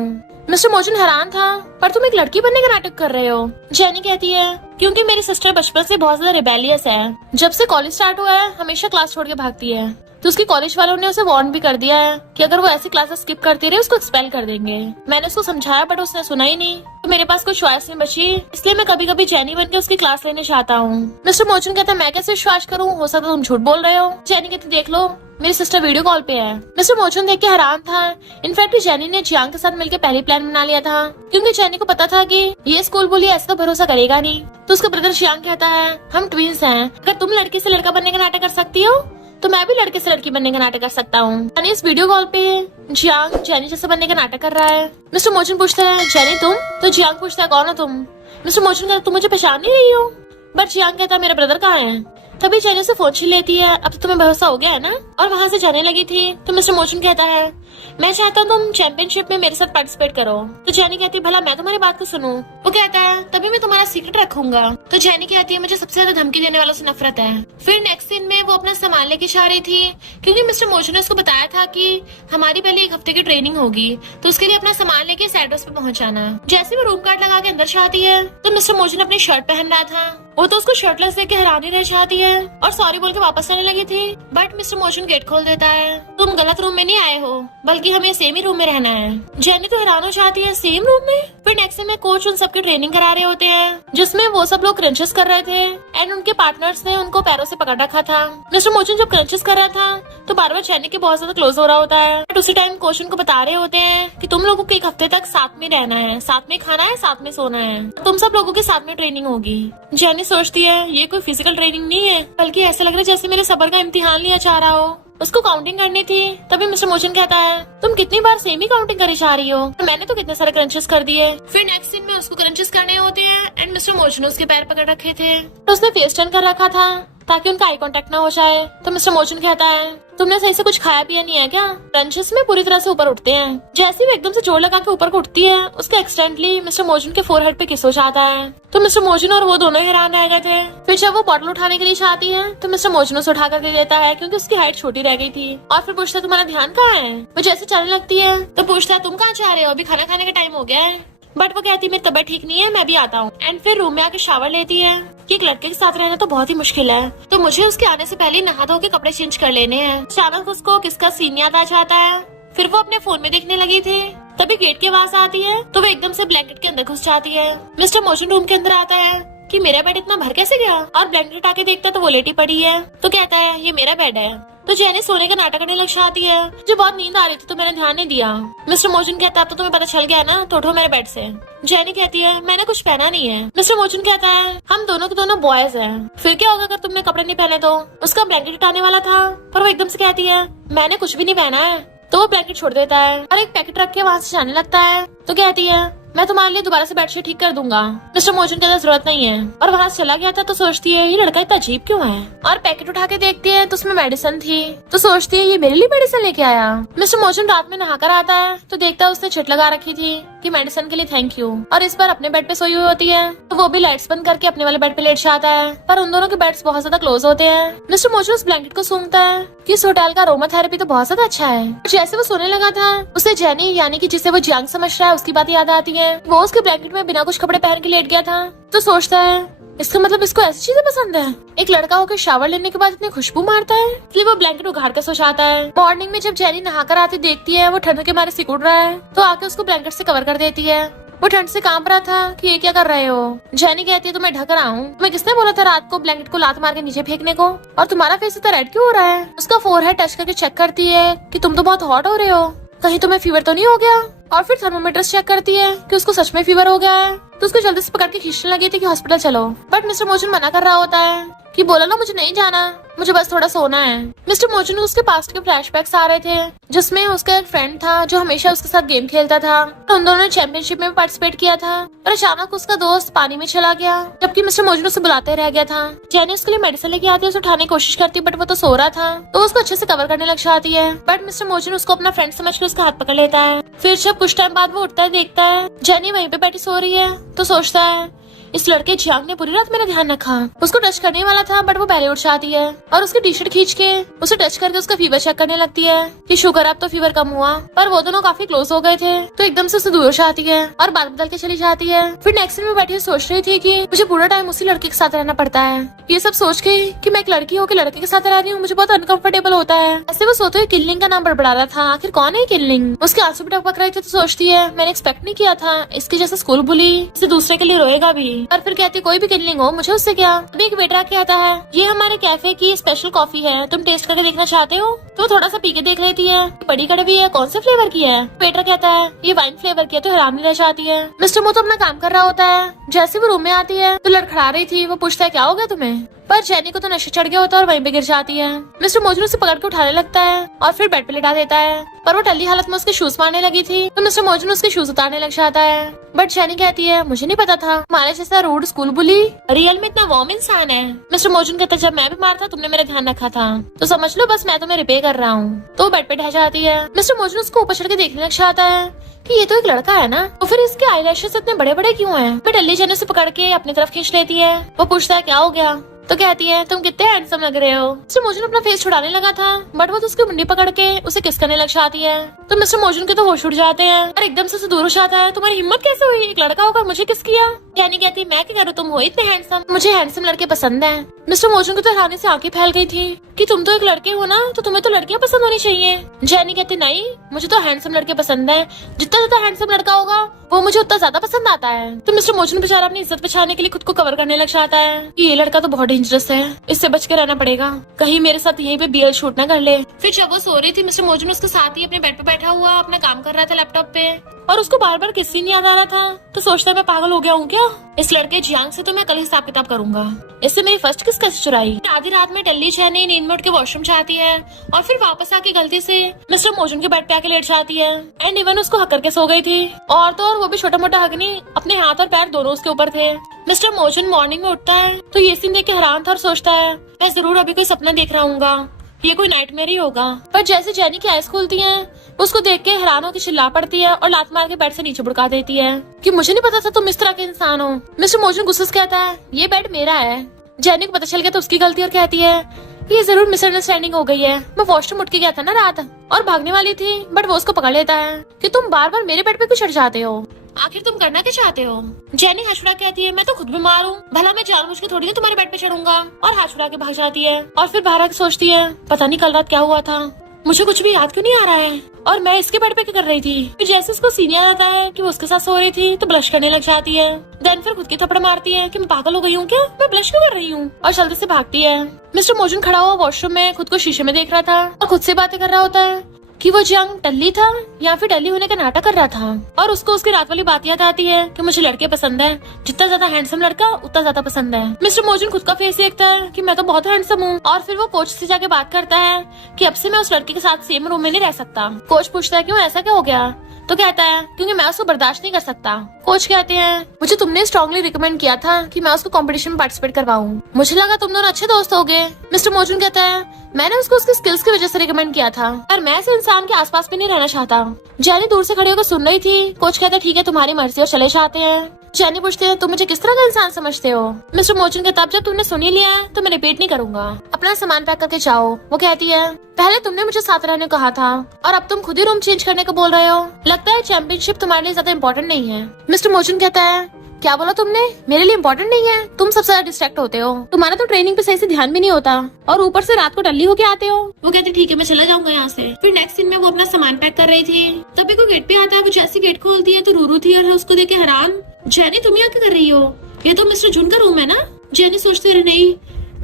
मिस्टर मोजन हैरान था पर तुम एक लड़की बनने का नाटक कर रहे हो। जेनी कहती है क्योंकि मेरी सिस्टर बचपन से बहुत ज्यादा रिबेलियस है, जब से कॉलेज स्टार्ट हुआ है हमेशा क्लास छोड़ के भागती है। तो उसके कॉलेज वालों ने उसे वार्न भी कर दिया है कि अगर वो ऐसी क्लासेस स्किप करती रही उसको एक्सपेल कर देंगे। मैंने उसको समझाया बट उसने सुना ही नहीं, तो मेरे पास कोई चॉइस नहीं बची, इसलिए मैं कभी कभी जेनी बन के उसकी क्लास लेने चाहता हूँ। मिस्टर मोचन कहता है मैं कैसे विश्वास करूँ, हो सकता है तुम झूठ बोल रहे हो। जेनी कहती देख लो मेरी सिस्टर वीडियो कॉल पे है। मिस्टर मोचन देख के हैरान था। इनफैक्ट जेनी ने जियांग के साथ मिलकर पहले प्लान बना लिया था, क्योंकि जेनी को पता था कि ये स्कूल बुली ऐसे तो भरोसा करेगा नहीं। तो उसका ब्रदर जियांग कहता है हम ट्विंस हैं, अगर तुम लड़की से लड़का बनने का नाटक कर सकती हो तो मैं भी लड़के से लड़की बनने का नाटक कर सकता हूँ। यानी इस वीडियो कॉल पे जियांग जेनी जैसे बनने का नाटक कर रहा है। मिस्टर मोचन पूछता है जेनी तुम, तो जियांग पूछता है कौन हो तुम। मिस्टर मोचन कहता है तुम मुझे पहचान नहीं रही हो, बट जियांग कहता है मेरा ब्रदर कहाँ है। तभी जेनी से फोन छीन लेती है, अब तो तुम्हें भरोसा हो गया है ना, और वहाँ से जाने लगी थी। तो मिस्टर मोचन कहता है मैं चाहता हूँ तुम चैंपियनशिप में मेरे साथ पार्टिसिपेट करो। तो जेनी कहती है भला मैं तुम्हारी बात को सुनूं। वो कहता है तभी मैं तुम्हारा सीक्रेट रखूंगा। तो जेनी कहती है मुझे सबसे ज्यादा धमकी देने वालों से नफरत है। फिर नेक्स्ट सीन में वो अपना सामान लेके जा रही थी, क्योंकि मिस्टर मोचन ने उसको बताया था कि हमारी पहले 1 हफ्ते की ट्रेनिंग होगी, तो उसके लिए अपना सामान लेके इस एड्रेस पे पहुंच जाना। जैसे वो रूम कार्ड लगा के अंदर जाती है तो मिस्टर मोचन अपनी शर्ट पहन रहा था, वो तो उसको शर्टलेस देख के हैरानी रह जाती है और सॉरी बोल के वापस आने लगी थी, बट मिस्टर मोचन गेट खोल देता है। तुम गलत रूम में नहीं आए हो, बल्कि हमें सेम ही रूम में रहना है। जेनी तो हैरान हो जाती है सेम रूम में। फिर नेक्स्ट में कोच उन सबकी ट्रेनिंग करा रहे होते हैं, जिसमें वो सब लोग क्रंचेस कर रहे थे एंड उनके पार्टनर्स ने उनको पैरों से पकड़ रखा था। मिस्टर मोचन जब क्रंचेस कर रहा था तो बार बार जेनी के बहुत ज्यादा क्लोज हो रहा होता है, बट उसी टाइम कोच उनको बता रहे होते हैं कि तुम लोगों को 1 हफ्ते तक साथ में रहना है, साथ में खाना है, साथ में सोना है, तुम सब लोगों के साथ में ट्रेनिंग होगी। जेनी सोचती है ये कोई फिजिकल ट्रेनिंग नहीं है, बल्कि ऐसा लग रहा है जैसे मेरे सब्र का इम्तिहान लिया जा रहा हो। उसको काउंटिंग करनी थी, तभी मिस्टर मोचन कहता है तुम कितनी बार सेम ही काउंटिंग करी जा रही हो, मैंने तो कितने सारे क्रंचेस कर दिए। फिर नेक्स्ट सीन में उसको क्रंचेस करने होते हैं एंड मिस्टर मोचन ने उसके पैर पकड़ रखे थे, तो उसने फेस टर्न कर रखा था ताकि उनका आई कांटेक्ट ना हो जाए। तो मिस्टर मोचन कहता है तुमने सही से कुछ खाया पिया नहीं है क्या। क्रंचेस में पूरी तरह से ऊपर उठते हैं, जैसे ही वो एकदम से जोर लगा के ऊपर को उठती है उसके एक्सीडेंटली मिस्टर मोचन के फोरहेड पे किस हो जाता है। तो मिस्टर मोचन और वो दोनों हैरान रह गए थे। फिर जब वो बॉटल उठाने के लिए चाहती है तो मिस्टर मोचन उसे उठा कर दे देता है, क्योंकि उसकी हाइट छोटी रह गई थी। और फिर पूछता है तुम्हारा ध्यान कहाँ है। वो जैसे चलने लगती है तो पूछता है तुम कहाँ जा रहे हो, अभी खाना खाने का टाइम हो गया है। बट वो कहती है मेरी तबीयत ठीक नहीं है, मैं भी आता हूँ। एंड फिर रूम में आके शावर लेती है कि एक लड़के के साथ रहना तो बहुत ही मुश्किल है, तो मुझे उसके आने से पहले नहा धो के कपड़े चेंज कर लेने हैं। अचानक उसको किसका सीन याद आ जाता है। फिर वो अपने फोन में देखने लगी थी, तभी गेट की आवाज आती है तो वो एकदम से ब्लैंकेट के अंदर घुस जाती है। मिस्टर मोचन रूम के अंदर आता है कि मेरा बेड इतना भर कैसे गया, और ब्लैंकेट आके देखता है तो वो लेटी पड़ी है। तो कहता है ये मेरा बेड है। तो जेनी सोने का नाटक करने लग जाती है। मुझे बहुत नींद आ रही थी तो मैंने ध्यान नहीं दिया। मिस्टर मोचन कहता है अब तो तुम्हें पता चल गया ना, तो उठो मेरे बेड से। जेनी कहती है मैंने कुछ पहना नहीं है। मिस्टर मोचन कहता है हम दोनों के दोनों बॉयज हैं, फिर क्या होगा अगर तुमने कपड़े नहीं पहने तो। उसका ब्लैंकेट हटाने वाला था पर वो एकदम से कहती है मैंने कुछ भी नहीं पहना है। तो वो ब्लैंकेट छोड़ देता है और एक पैकेट रख के वहाँ से जाने लगता है। तो कहती है मैं तुम्हारे लिए दोबारा से बेडशीट ठीक कर दूंगा। मिस्टर मोचन कहता जरूरत नहीं है, और वहाँ से चला गया था। तो सोचती है ये लड़का इतना अजीब क्यों है, और पैकेट उठा के देखती है तो उसमें मेडिसिन थी। तो सोचती है ये मेरे लिए मेडिसिन लेके आया। मिस्टर मोचन रात में नहाकर आता है तो देखता है उसने चिट लगा रखी थी कि मेडिसिन के लिए थैंक यू, और इस बार अपने बेड पे सोई हुई होती है। तो वो भी लाइट्स बंद करके अपने वाले बेड पे लेट जाता है, पर उन दोनों के बेड्स बहुत ज्यादा क्लोज होते हैं। मिस्टर मोचन उस ब्लैंकेट को सूंघता है कि इस होटल का अरोमा थेरेपी तो बहुत ज्यादा अच्छा है। जैसे वो सोने लगा था उसे जेनी यानी कि जिसे वो जियांग समझ रहा है उसकी बात याद आती है। वो उसके ब्लैंकेट में बिना कुछ कपड़े पहन के लेट गया था। तो सोचता है इसका मतलब इसको ऐसी चीजें पसंद है, एक लड़का होकर शावर लेने के बाद इतनी खुशबू मारता है, इसलिए वो ब्लैंकेट उघाड़ कर सो जाता है। मॉर्निंग में जब जेनी नहाकर आती देखती है वो ठंड के मारे सिकुड़ रहा है, तो आके उसको ब्लैंकेट से कवर कर देती है। वो ठंड से कांप रहा था कि ये क्या कर रहे हो। जेनी कहती है तो मैं ढक रहा हूँ, तुम्हें किसने बोला था रात को ब्लैंकेट को लात मार के नीचे फेंकने को, और तुम्हारा फेस इतना रेड क्यों हो रहा है। उसका फोरहेड टच करके चेक करती है कि तुम तो बहुत हॉट हो रहे हो, कहीं तुम्हें फीवर तो नहीं हो गया। और फिर थर्मोमीटर चेक करती है कि उसको सच में फीवर हो गया है। तो उसको जल्दी से पकड़ के खींचने लगी थी कि हॉस्पिटल चलो, बट मिस्टर मोचन मना कर रहा होता है कि बोला ना मुझे नहीं जाना, मुझे बस थोड़ा सोना है। मिस्टर मोचन को उसके पास्ट के फ्लैशबैक्स आ रहे थे, जिसमें उसका एक फ्रेंड था जो हमेशा उसके साथ गेम खेलता था। उन दोनों ने चैंपियनशिप में पार्टिसिपेट किया था, और अचानक उसका दोस्त पानी में चला गया, जबकि मिस्टर मोचन उसे बुलाते रह गया था। जेनी उसके लिए मेडिसिन लेके आती है, उसे उठाने की कोशिश करती है, बट वो तो सो रहा था। तो उसको अच्छे से कवर करने लग जाती है, बट मिस्टर मोचन उसको अपना फ्रेंड समझ के उसका हाथ पकड़ लेता है। फिर जब कुछ टाइम बाद वो उठता है देखता है जेनी वहीं पे बैठी सो रही है, तो सोचता है इस लड़के जियांग ने पूरी रात मेरा ध्यान रखा। उसको टच करने वाला था बट वो पहले उठ जाती है और उसकी टी शर्ट खींच के उसे टच करके उसका फीवर चेक करने लगती है कि शुक्र अब तो फीवर कम हुआ। पर वो दोनों काफी क्लोज हो गए थे तो एकदम से उससे दूर जाती है और बात बदल के चली जाती है। फिर नेक्स्ट दिन में बैठी सोच रही थी कि मुझे पूरा टाइम उसी लड़के के साथ रहना पड़ता है। ये सब सोच के कि मैं एक लड़की होकर लड़के के साथ रह रही हूँ मुझे बहुत अनकंफर्टेबल होता है। ऐसे वो सोते हुए किल्लिंग का नाम बड़बड़ा रहा था। आखिर कौन है किल्लिंग? उसके आंसू भी टपक रहे थे तो सोचती है मैंने एक्सपेक्ट नहीं किया था इसके जैसा स्कूल बुली इसे दूसरे के लिए रोएगा भी। और फिर कहती कोई भी किल्लिंग हो मुझे उससे क्या। अभी एक वेटर कहता है ये हमारे कैफे की स्पेशल कॉफी है तुम टेस्ट करके देखना चाहते हो? तो थोड़ा सा पी के देख लेती है बड़ी कड़वी है कौन से फ्लेवर की है। वेटर कहता है ये वाइन फ्लेवर की है तो हैरान रह जाती है। मिस्टर मो तो अपना काम कर रहा होता है। जैसे वो रूम में आती है तो लड़खड़ा रही थी। वो पूछता है क्या हो गया तुम्हें? पर जेनी को तो नशे चढ़ गया होता है और वहीं पे गिर जाती है। मिस्टर मोजन उसे पकड़ के उठाने लगता है और फिर बेड पे लिटा देता है। पर वो टल्ली हालत में उसके शूज मारने लगी थी तो मिस्टर मोजन उसके शूज उतारने लग जाता है। बट जेनी कहती है मुझे नहीं पता था हमारे जैसा रूड स्कूल बुली रियल में इतना वार्म इंसान है। मिस्टर मोजन कहता है जब मैं बीमार था तुमने मेरा ध्यान रखा था तो समझ लो बस मैं तुम्हें रिपेयर कर रहा हूँ। तो बेड पे ढह जाती है। मिस्टर मोजन उसको ऊपर चढ़ के देखने लग जाता है कि ये तो एक लड़का है ना तो फिर इसके आईलैशेस इतने बड़े बड़े क्यों हैं? फिर टल्ली जेनी से पकड़ के अपनी तरफ खींच लेती है। वो पूछता है क्या हो गया? तो कहती है तुम कितने हैंडसम लग रहे हो। मिस्टर मोजन अपना फेस छुड़ाने लगा था बट वो तो उसकी मुंडी पकड़ के उसे किस करने लग जाती है। तो मिस्टर मोजन के तो होश उड़ जाते हैं और एकदम से उसे दूर हो जाता है। तुम्हारी हिम्मत कैसे हुई एक लड़का होकर मुझे किस किया? यानी कहती मैं क्या करूँ तुम हो इतने हैंडसम मुझे हैंडसम लड़के पसंद है। मिस्टर मोजन को तो हैरानी से आंखें फैल गई थी कि तुम तो एक लड़के हो ना तो तुम्हें तो लड़कियां पसंद होनी चाहिए। जैनी कहती नहीं मुझे तो हैंडसम लड़के पसंद है जितना ज्यादा हैंडसम लड़का होगा वो मुझे उतना ज्यादा पसंद आता है। तो मिस्टर मोजन बेचारा अपनी इज्जत बचाने के लिए खुद को कवर करने लग जाता है कि ये लड़का तो बहुत डेंजरस है इससे बच के रहना पड़ेगा कहीं मेरे साथ यहीं पे बीएल शूट ना कर ले। फिर जब वो सो रही थी मिस्टर मोजन उसके साथ ही अपने बेड पे बैठा हुआ अपना काम कर रहा था लैपटॉप पे और उसको बार बार किस सीन याद आ रहा था तो सोचता है मैं पागल हो गया हूँ क्या? इस लड़के जियांग से तो मैं कल हिसाब किताब करूंगा। इससे मेरी फर्स्ट किस कैसे चुराई। आधी रात में टल्ली जेनी नींद में उठ के वॉशरूम जाती है और फिर वापस आके गलती से मिस्टर मोजन के बेड पे आके लेट जाती है एंड इवन उसको हक करके सो गई थी और तो और वो भी छोटा मोटा हक नहीं अपने हाथ और पैर दोनों उसके ऊपर थे। मिस्टर मोजन मॉर्निंग में उठता है तो ये सीन देख के हैरान था और सोचता है मैं जरूर अभी कोई सपना देख रहा हूँ ये कोई नाइटमेयर ही होगा। पर जैसे जेनी की आइज खुलती हैं उसको देख के हैरान होकर चिल्ला पड़ती है और लात मार के बेड से नीचे बुड़का देती है कि मुझे नहीं पता था तुम इस तरह के इंसान हो। मिस्टर मोजन गुस्से से कहता है ये बेड मेरा है। जेनी को पता चल गया तो उसकी गलती और कहती है ये जरूर मिसअंडरस्टैंडिंग हो गई है मैं वॉशरूम उठ के गया था ना रात और भागने वाली थी बट वो उसको पकड़ लेता है कि तुम बार बार मेरे बेड पे क्यों चढ़ जाते हो आखिर तुम करना क्या चाहते हो। जेनी हाथ छुड़ा कहती है मैं तो खुद बीमार हूँ भला मैं जानबूझ के थोड़ी ना तुम्हारे बेड पे चढ़ूंगा और हाथ छुड़ा के भाग जाती है। और फिर बाहर आके सोचती है पता नहीं कल रात क्या हुआ था मुझे कुछ भी याद क्यों नहीं आ रहा है और मैं इसके बेड पे क्या कर रही थी। फिर जैसे उसको सीन याद आता है कि वो उसके साथ सो रही थी तो ब्लश करने लग जाती है। देन फिर खुद की थप्पड़ मारती है कि मैं पागल हो गई हूँ क्या मैं ब्लश क्यों कर रही हूँ और जल्दी से भागती है। मिस्टर मोजन खड़ा हुआ वॉशरूम में खुद को शीशे में देख रहा था और खुद से बातें कर रहा होता है कि वो जियांग टल्ली था या फिर टल्ली होने का नाटक कर रहा था और उसको उसकी रात वाली बात याद आती है कि मुझे लड़के पसंद है जितना ज्यादा हैंडसम लड़का उतना ज्यादा पसंद है। मिस्टर मोजन खुद का फेस देखता है कि मैं तो बहुत हैंडसम हूँ और फिर वो कोच से जाके बात करता है कि अब से मैं उस लड़के के साथ सेम रूम में नहीं रह सकता। कोच पूछता है क्यों ऐसा क्या हो गया तो कहता है क्योंकि मैं उसको बर्दाश्त नहीं कर सकता। कोच कहते हैं मुझे तुमने स्ट्रांगली रिकमेंड किया था कि मैं उसको कंपटीशन में पार्टिसिपेट करवाऊं मुझे लगा तुम दोनों अच्छे दोस्त होगे। मिस्टर मोजन कहता है मैंने उसको उसकी स्किल्स की वजह से रिकमेंड किया था पर मैं ऐसे इंसान के आसपास भी नहीं रहना चाहता। जेनी दूर से खड़ी होकर सुन रही थी। कोच कहता है ठीक है तुम्हारी मर्जी और चले जाते हैं। जेनी पूछते हैं तुम मुझे किस तरह का इंसान समझते हो। मिस्टर मोजन कहता है जब तुमने सुन ही लिया है तो मैं रिपीट नहीं करूंगा अपना सामान पैक करके जाओ। वो कहती है पहले तुमने मुझे साथ रहने को कहा था और अब तुम खुद ही रूम चेंज करने को बोल रहे हो लगता है चैंपियनशिप तुम्हारे लिए ज्यादा इम्पोर्टेंट नहीं है। मिस्टर मोजन कहता है क्या बोला तुमने मेरे लिए इम्पोर्टेंट नहीं है तुम सबसे ज्यादा डिस्ट्रैक्ट होते हो तुम्हारा तो ट्रेनिंग पे सही से ध्यान भी नहीं होता और ऊपर से रात को टल्ली होके आते हो। वो कहते ठीक है मैं चला जाऊंगा यहाँ से। फिर नेक्स्ट दिन में वो अपना सामान पैक कर रही थी तभी को गेट पे आता है। वो जैसे गेट खोलती है तो रूरू थी और उसको देख के हैरान जेनी तुम यहाँ क्या कर रही हो ये तो मिस्टर जून का रूम है ना। जेनी सोचती रही नहीं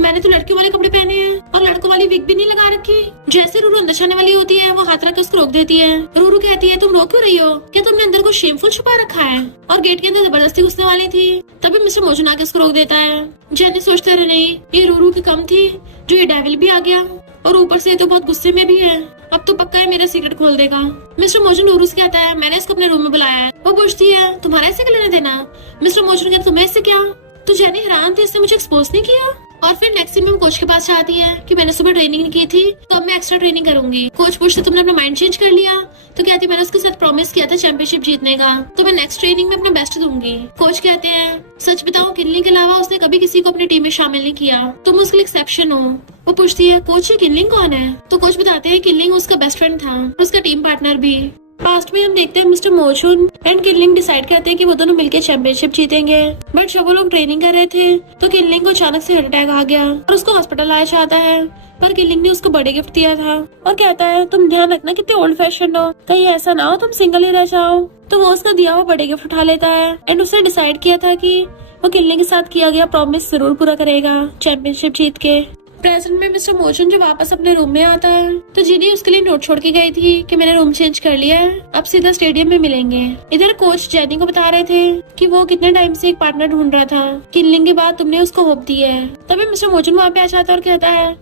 मैंने तो लड़कियों वाले कपड़े पहने हैं और लड़कों वाली विग भी नहीं लगा रखी। जैसे रूरू अंदर जाने वाली होती है वो हाथ रख के उसको रोक देती है। रूरू कहती है तुम रोक क्यों रही हो क्या तुमने अंदर को शेमफुल छुपा रखा है और गेट के अंदर जबरदस्ती घुसने वाली थी। तभी मिस्टर मोजन आके उसको रोक देता है। जेनी सोचते रहे नहीं ये रूरू की कम थी जो ये डेविल भी आ गया और ऊपर से तो बहुत गुस्से में भी है अब तो पक्का है मेरा सीक्रेट खोल देगा। मिस्टर मोजन रूरू से कहता है मैंने इसको अपने रूम में बुलाया है। वो पूछती है तुम्हारा इससे क्या लेना देना। मिस्टर मोजन कहता तुम्हें इससे क्या। तो जेनी हैरान थी इसने मुझे एक्सपोज नहीं किया। और फिर नेक्स्ट दिन में कोच के पास जाती है कि मैंने सुबह ट्रेनिंग की थी तो अब मैं एक्स्ट्रा ट्रेनिंग करूंगी। कोच पूछते तुमने अपना माइंड चेंज कर लिया तो कहती मैंने उसके साथ प्रॉमिस किया था चैंपियनशिप जीतने का तो मैं नेक्स्ट ट्रेनिंग में अपना बेस्ट दूंगी। कोच कहते हैं सच बताओ, किनलिंग के अलावा उसने कभी किसी को अपनी टीम में शामिल नहीं किया। तुम उसके लिए एक्सेप्शन हो। वो पूछती है, कोच ये किनलिंग कौन है? तो कोच बताते हैं किनलिंग उसका बेस्ट फ्रेंड था, उसका टीम पार्टनर भी। पास्ट में हम देखते हैं मिस्टर मोचुन एंड किनलिंग डिसाइड करते हैं कि वो दोनों मिलकर चैंपियनशिप जीतेंगे। बट जब वो लोग ट्रेनिंग कर रहे थे तो किनलिंग को अचानक से हार्ट अटैक आ गया और उसको हॉस्पिटल लाया जाता है। पर किनलिंग ने उसको बर्थडे गिफ्ट दिया था और कहता है, तुम ध्यान रखना कितने ओल्ड फैशन हो, कहीं ऐसा ना हो तुम सिंगल ही रह जाओ। तो वो उसका दिया हुआ बर्थडे गिफ्ट उठा लेता है एंड उसने डिसाइड किया था कि वो किनलिंग के साथ किया गया प्रॉमिस जरूर पूरा करेगा चैंपियनशिप जीत के। प्रेजेंट में मिस्टर मोचन जो वापस अपने रूम में आता है तो जिनी उसके लिए नोट छोड़ के गई थी कि मैंने रूम चेंज कर लिया है, अब सीधा स्टेडियम में मिलेंगे। इधर कोच जेनी को बता रहे थे कि वो कितने टाइम से एक पार्टनर ढूंढ रहा था, किनलिंग के बाद तुमने उसको होप दी है। तभी मिस्टर मोचन वहाँ पे आ जाता है और कहता है,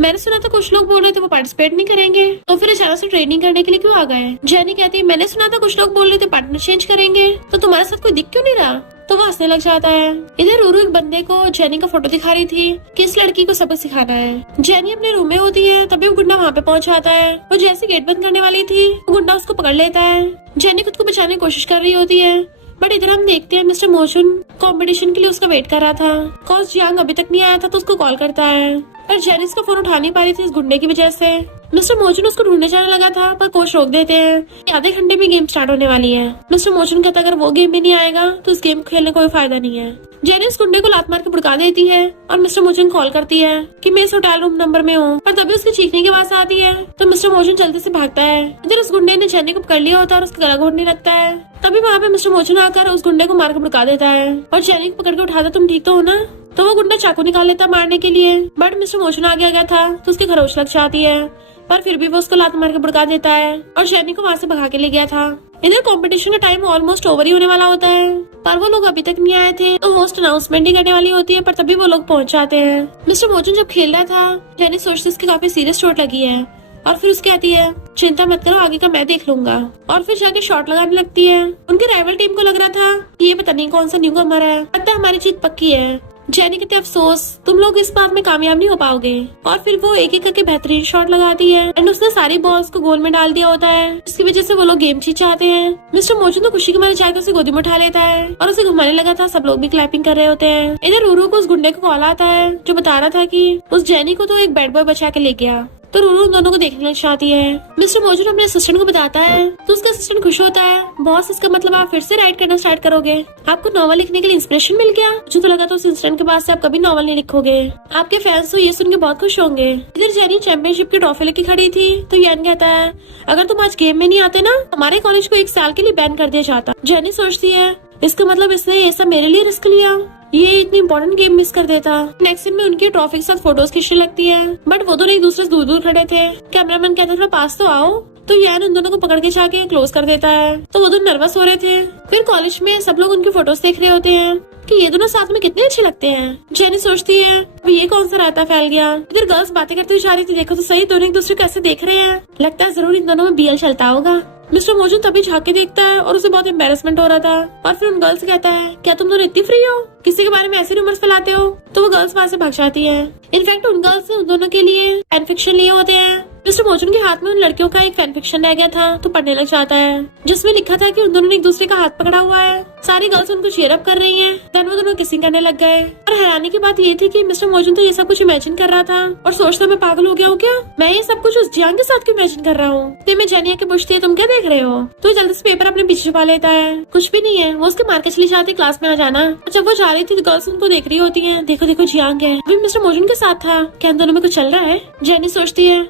मैंने सुना था कुछ लोग बोल रहे थे वो पार्टिसिपेट नहीं करेंगे, तो फिर अचानक से ट्रेनिंग करने के लिए क्यों आ गए? जेनी कहती है, मैंने सुना था कुछ लोग बोल रहे थे पार्टनर चेंज करेंगे, तो तुम्हारे साथ कोई दिख क्यों नहीं रहा? तो वो हंसने लग जाता है। इधर रूरू एक बंदे को जेनी का फोटो दिखा रही थी कि इस लड़की को सबक सिखाना है। जेनी अपने रूम में होती है तभी वो गुंडा वहाँ पे पहुँच जाता है। वो जैसे गेट बंद करने वाली थी वो गुंडा उसको पकड़ लेता है। जेनी खुद को बचाने की कोशिश कर रही होती है बट इधर हम देखते हैं मिस्टर मोचुन कंपटीशन के लिए उसका वेट कर रहा था। कॉज जियांग अभी तक नहीं आया था तो उसको कॉल करता है पर जेनी इसका फोन उठा नहीं पा रही थी इस गुंडे की वजह से। मिस्टर मोचुन उसको ढूंढने जाने लगा था पर कोच रोक देते हैं कि आधे घंटे में गेम स्टार्ट होने वाली है। मिस्टर मोचुन कहता है, अगर वो गेम में नहीं आएगा तो इस गेम खेलने का कोई फायदा नहीं है। जेनी उस गुंडे को लात मार के भड़का देती है और मिस्टर मोचुन कॉल करती है कि मैं इस होटल रूम नंबर में हूँ, पर तभी उसकी चीखने की आवाज आती है तो मिस्टर मोचुन जल्दी से भागता है। इधर उस गुंडे ने जेनी को पकड़ लिया होता है और उसका गला घोटने लगता है। तभी वहाँ पे मिस्टर मोचुन आकर उस गुंडे को मार के भड़का देता है और जेनी को पकड़ के उठाता, तुम ठीक तो हो ना? तो वो गुंडा चाकू निकाल लेता मारने के लिए बट मिस्टर मोचुन आगे आ गया था तो उसकी खरोच लग जाती है पर फिर भी वो उसको लात मार के भड़का देता है और जेनी को वहाँ से भगा के ले गया था। इधर कंपटीशन का टाइम ऑलमोस्ट ओवर ही होने वाला होता है पर वो लोग अभी तक नहीं आए थे तो होस्ट अनाउंसमेंट ही करने वाली होती है पर तभी वो लोग पहुंच जाते हैं। मिस्टर मोचुन जब खेल रहा था जेनी सोचती इसकी काफी सीरियस चोट लगी है और फिर उसकी कहती है, चिंता मत करो, आगे का मैं देख लूंगा। और फिर जाके शॉट लगाने लगती है। उनके राइवल टीम को लग रहा था कि ये पता नहीं कौन सा न्यूकमर है, लगता है हमारी जीत पक्की है। जेनी कहते अफसोस, तुम लोग इस बात में कामयाब नहीं हो पाओगे। और फिर वो एक एक करके बेहतरीन शॉट लगाती है एंड उसने सारी बॉल्स को गोल में डाल दिया होता है जिसकी वजह से वो लोग गेम जीत जाते हैं। मिस्टर मोचुन तो खुशी के मारे जाकर उसे गोदी में उठा लेता है और उसे घुमाने लगा था। सब लोग भी क्लैपिंग कर रहे होते हैं। इधर रूरू को उस गुंडे को कॉल आता है जो बता रहा था कि उस जेनी को तो एक बैड बॉय बचा के ले गया। तो रूरू उन दोनों को देखने लग जाती है। मिस्टर मोचुन अपने असिस्टेंट को बताता है तो उसका असिस्टेंट खुश होता है, बॉस इसका मतलब आप फिर से राइट करना स्टार्ट करोगे, आपको नॉवल लिखने के लिए इंस्पिरेशन मिल गया। मुझे तो लगा था उस इंसिडेंट के बाद से आप कभी नॉवल नहीं लिखोगे। आपके फैंस तो ये सुन के बहुत खुश होंगे। इधर जेनी चैंपियनशिप की ट्रॉफी लेके खड़ी थी तो यान कहता है, अगर तुम आज गेम में नहीं आते ना हमारे कॉलेज को 1 साल के लिए बैन कर दिया जाता। जेनी सोचती है इसका मतलब इसने ऐसा मेरे लिए रिस्क लिया, ये इतनी इंपॉर्टेंट गेम मिस कर देता। नेक्स्ट सीन में उनकी ट्रॉफी के साथ फोटोज खींचने लगती है बट वो दोनों एक दूसरे से दूर दूर खड़े थे। कैमरामैन कहता था पास तो आओ, तो यान उन दोनों को पकड़ के जाके क्लोज कर देता है। तो वो दोनों नर्वस हो रहे थे। फिर कॉलेज में सब लोग उनकी फोटोज देख रहे होते हैं कि ये दोनों साथ में कितने अच्छे लगते हैं। जेनी सोचती है अब ये कौन सा रायता फैल गया। इधर गर्ल्स बातें करते हुए जा रही थी, देखो तो सही दोनों एक दूसरे को ऐसे देख रहे हैं, लगता है जरूर इन दोनों में बीएल चलता होगा। मिस्टर मोचुन तभी झांक के देखता है और उसे बहुत एम्बेरसमेंट हो रहा था और फिर उन गर्ल्स से कहता है, क्या तुम दोनों इतनी फ्री हो, किसी के बारे में ऐसे रूमर्स फैलाते हो? तो वो गर्ल्स वहाँ से भाग जाती है। इनफैक्ट उन गर्ल्स ने उन दोनों के लिए फैन फिक्शन लिए होते हैं। मिस्टर मोचुन के हाथ में उन लड़कियों का एक फैन फिक्शन रह गया था तो पढ़ने लग जाता है जिसमें लिखा था कि उन दोनों ने एक दूसरे का हाथ पकड़ा हुआ है। सारी गर्ल्स उनको चीयर अप कर रही हैं। देन वो दोनों किसिंग करने लग गए। और हैरानी की बात ये थी कि मिस्टर मोचुन तो ये सब कुछ इमेजिन कर रहा था और सोचता मैं पागल हो गया हूँ क्या, मैं ये सब कुछ उस जियांग के साथ क्यों इमेजिन कर रहा हूँ। तो मैं जेनी के पूछती है तुम क्या देख रहे हो, तो जल्दी से पेपर अपने पीछे छुपा लेता है। कुछ भी नहीं है, वो उसके मार के चली जाती क्लास में आ जाना। जब वो जा रही थी तो गर्ल्स उनको देख रही होती है, देखो देखो जियांग है, अभी मिस्टर मोचुन के साथ था, क्या इन दोनों में कुछ चल रहा है। जेनी सोचती है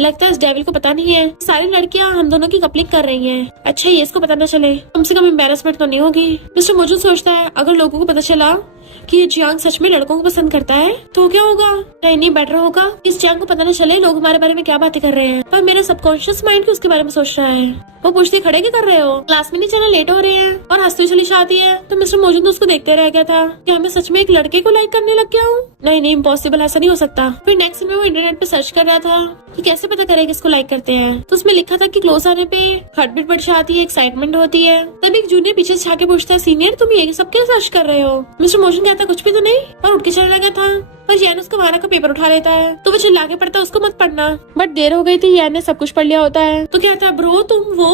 लगता है इस डेविल को पता नहीं है, सारी लड़कियां हम दोनों की कपलिंग कर रही हैं। अच्छा ये इसको पता न चले, कम से कम एम्बेरसमेंट तो नहीं होगी। मिस्टर मोचुन सोचता है अगर लोगों को पता चला कि ये जियांग सच में लड़कों को पसंद करता है तो क्या होगा। नहीं बेटर होगा इस जियांग को पता न चले लोग हमारे बारे में क्या बातें कर रहे हैं। पर मेरा सबकॉन्शियस माइंड उसके बारे में सोच रहा है। वो पूछती खड़े क्या कर रहे हो, क्लास में नहीं चलना, लेट हो रहे हैं। और हंसती चली जाती है। तो मिस्टर मोचुन तो उसको देखते रह गया था कि मैं सच में एक लड़के को लाइक करने लग गया हूँ। नहीं इम्पॉसिबल, ऐसा नहीं हो सकता। फिर नेक्स्ट में वो इंटरनेट पे सर्च कर रहा था कि कैसे पता करे किसको लाइक करते हैं। तो उसमें लिखा था कि क्लोज आने पे हार्ट बीट बढ़ जाती है, एक्साइटमेंट होती है। तब एक जूनियर पीछे से आके पूछता है सीनियर तुम ये सब क्या सर्च कर रहे हो। मिस्टर मोचुन कहता कुछ भी तो नहीं और उठ के चले लगा था। पर जैन उसका वाना का पेपर उठा लेता है तो वो चिल्ला के पढ़ता है उसको मत पढ़ना। बट देर हो गई थी, जैन ने सब कुछ पढ़ लिया होता है तो कहता है ब्रो तुम वो,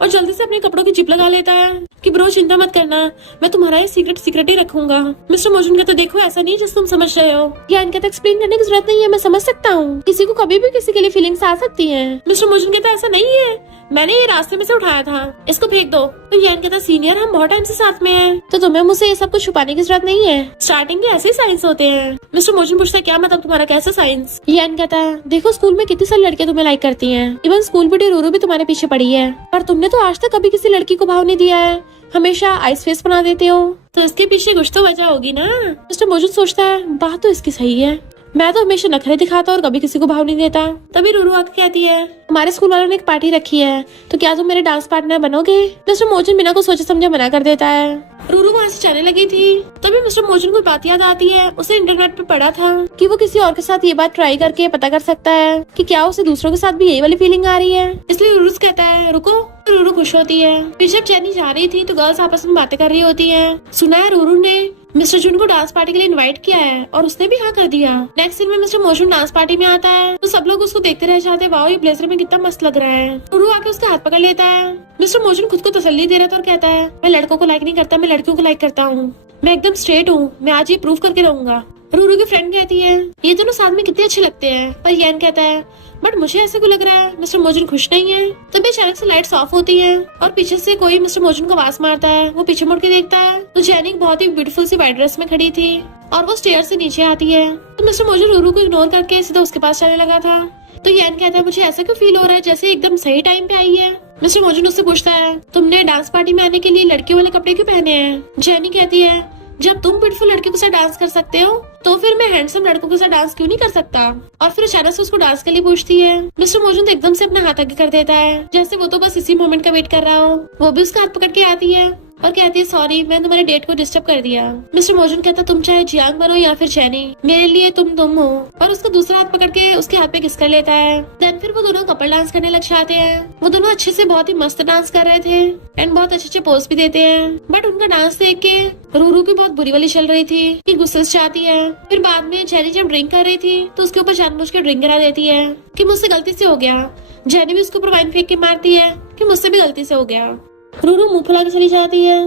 और जल्दी से अपने कपड़ों की जिप लगा लेता है कि ब्रो चिंता मत करना, मैं तुम्हारा ये सीक्रेट ही रखूंगा। मिस्टर मोजून कहता देखो ऐसा नहीं जैसे तुम समझ रहे हो। जैन कहता एक्सप्लेन करने की जरूरत नहीं है, मैं समझ सकता हूँ, किसी को कभी भी किसी के लिए फीलिंग्स आ सकती है। मिस्टर मोजून कहता ऐसा नहीं है, मैंने ये रास्ते में से उठाया था, इसको फेंक दो। तो जैन कहता सीनियर हम बहुत टाइम से साथ में हैं, तो तुम्हें मुझसे ये सब कुछ छुपाने की जरूरत नहीं है, स्टार्टिंग के ऐसे ही साइंस होते हैं। मिस्टर मोजून पूछता है क्या मतलब तुम्हारा, कैसा साइंस? जैन कहता है देखो स्कूल में कितनी सारी लड़कियां तुम्हें लाइक करती हैं, इवन स्कूल बेटी रूरू भी तुम्हारे पीछे पड़ी है, पर तुमने तो आज तक कभी किसी लड़की को भाव नहीं दिया है, हमेशा आइस फेस बना देते हो, तो इसके पीछे कुछ तो वजह होगी ना। मिस्टर मोजून सोचता है बात तो इसकी सही है, मैं तो हमेशा नखरे दिखाता और कभी किसी को भाव नहीं देता। तभी रूरू आके कहती है हमारे स्कूल वालों ने एक पार्टी रखी है, तो क्या तुम मेरे डांस पार्टनर बनोगे? मिस्टर मोजून बिना को सोचे समझे मना कर देता है। रूरू वहाँ से जाने लगी थी, तभी मिस्टर मोजून को बात याद आती है, उसे इंटरनेट पे पढ़ा था कि वो किसी और के साथ ये बात ट्राई करके पता कर सकता है कि क्या उसे दूसरों के साथ भी यही वाली फीलिंग आ रही है। इसलिए रूरू कहता है रुको। रूरू खुश होती है। फिर जब जेनी जा रही थी तो गर्ल्स आपस में बातें कर रही होती है। सुना है रूरू ने मिस्टर जून को डांस पार्टी के लिए इनवाइट किया है और उसने भी हाँ कर दिया। नेक्स्ट सीन में मिस्टर मोजून डांस पार्टी में आता है तो सब लोग उसको देखते रह जाते हैं, वाओ ये ब्लेजर में कितना मस्त लग रहा है। रूरू आके उसका हाथ पकड़ लेता है। मिस्टर मोजून खुद को तसल्ली दे रहा था और कहता है मैं लड़कों को लाइक नहीं करता, मैं लड़कियों को लाइक करता हूँ, मैं एकदम स्ट्रेट हूँ, मैं आज ये प्रूव करके रहूंगा। रूरू की फ्रेंड कहती है ये दोनों साथ में कितने अच्छे लगते हैं, पर यैन कहता है बट मुझे ऐसे क्यों लग रहा है मिस्टर मोजून खुश नहीं है। तभी अचानक से लाइट्स ऑफ होती है और पीछे से कोई मिस्टर मोजून को आवाज मारता है। वो पीछे मुड़ के देखता है तो जेनी बहुत ही ब्यूटीफुल सी व्हाइट ड्रेस में खड़ी थी और वो स्टेयर से नीचे आती है। तो मिस्टर मोजून रूरू को इग्नोर करके सीधा उसके पास जाने लगा था। तो यैन कहता है मुझे ऐसा क्यों फील हो रहा है जैसे एकदम सही टाइम पे आई है। मिस्टर मोजून उससे पूछता है तुमने डांस पार्टी में आने के लिए लड़कियों वाले कपड़े क्यों पहने हैं? जेनी कहती है जब तुम ब्यूटीफुल लड़कियों के साथ डांस कर सकते हो तो फिर मैं हैंडसम लड़कों के साथ डांस क्यों नहीं कर सकता। और फिर अचानक से उसको डांस के लिए पूछती है। मिस्टर मोजून तो एकदम से अपना हाथ आगे कर देता है जैसे वो तो बस इसी मोमेंट का वेट कर रहा हो। वो भी उसका हाथ पकड़ के आती है और कहती है सॉरी मैं तुम्हारे डेट को डिस्टर्ब कर दिया। मिस्टर मोजून कहता तुम चाहे जियांग बनो या फिर जेनी, मेरे लिए तुम हो, और उसका दूसरा हाथ पकड़ के उसके हाथ पे किस कर लेता है। देन फिर वो दोनों कपल डांस करने लग जाते हैं। वो दोनों अच्छे से बहुत ही मस्त डांस कर रहे थे एंड बहुत अच्छे पोज भी देते हैं। बट उनका डांस देख के रूरू की बहुत बुरी वाली चल रही थी कि गुस्से से जाती है। फिर बाद में जेनी जब ड्रिंक कर रही थी तो उसके ऊपर जानबूझ के ड्रिंक गिरा देती है कि मुझसे गलती से हो गया। जेनी भी उसके ऊपर वाइन फेंक के मारती है कि मुझसे भी गलती से हो गया। रूरू मुंह फुला के चली जाती है।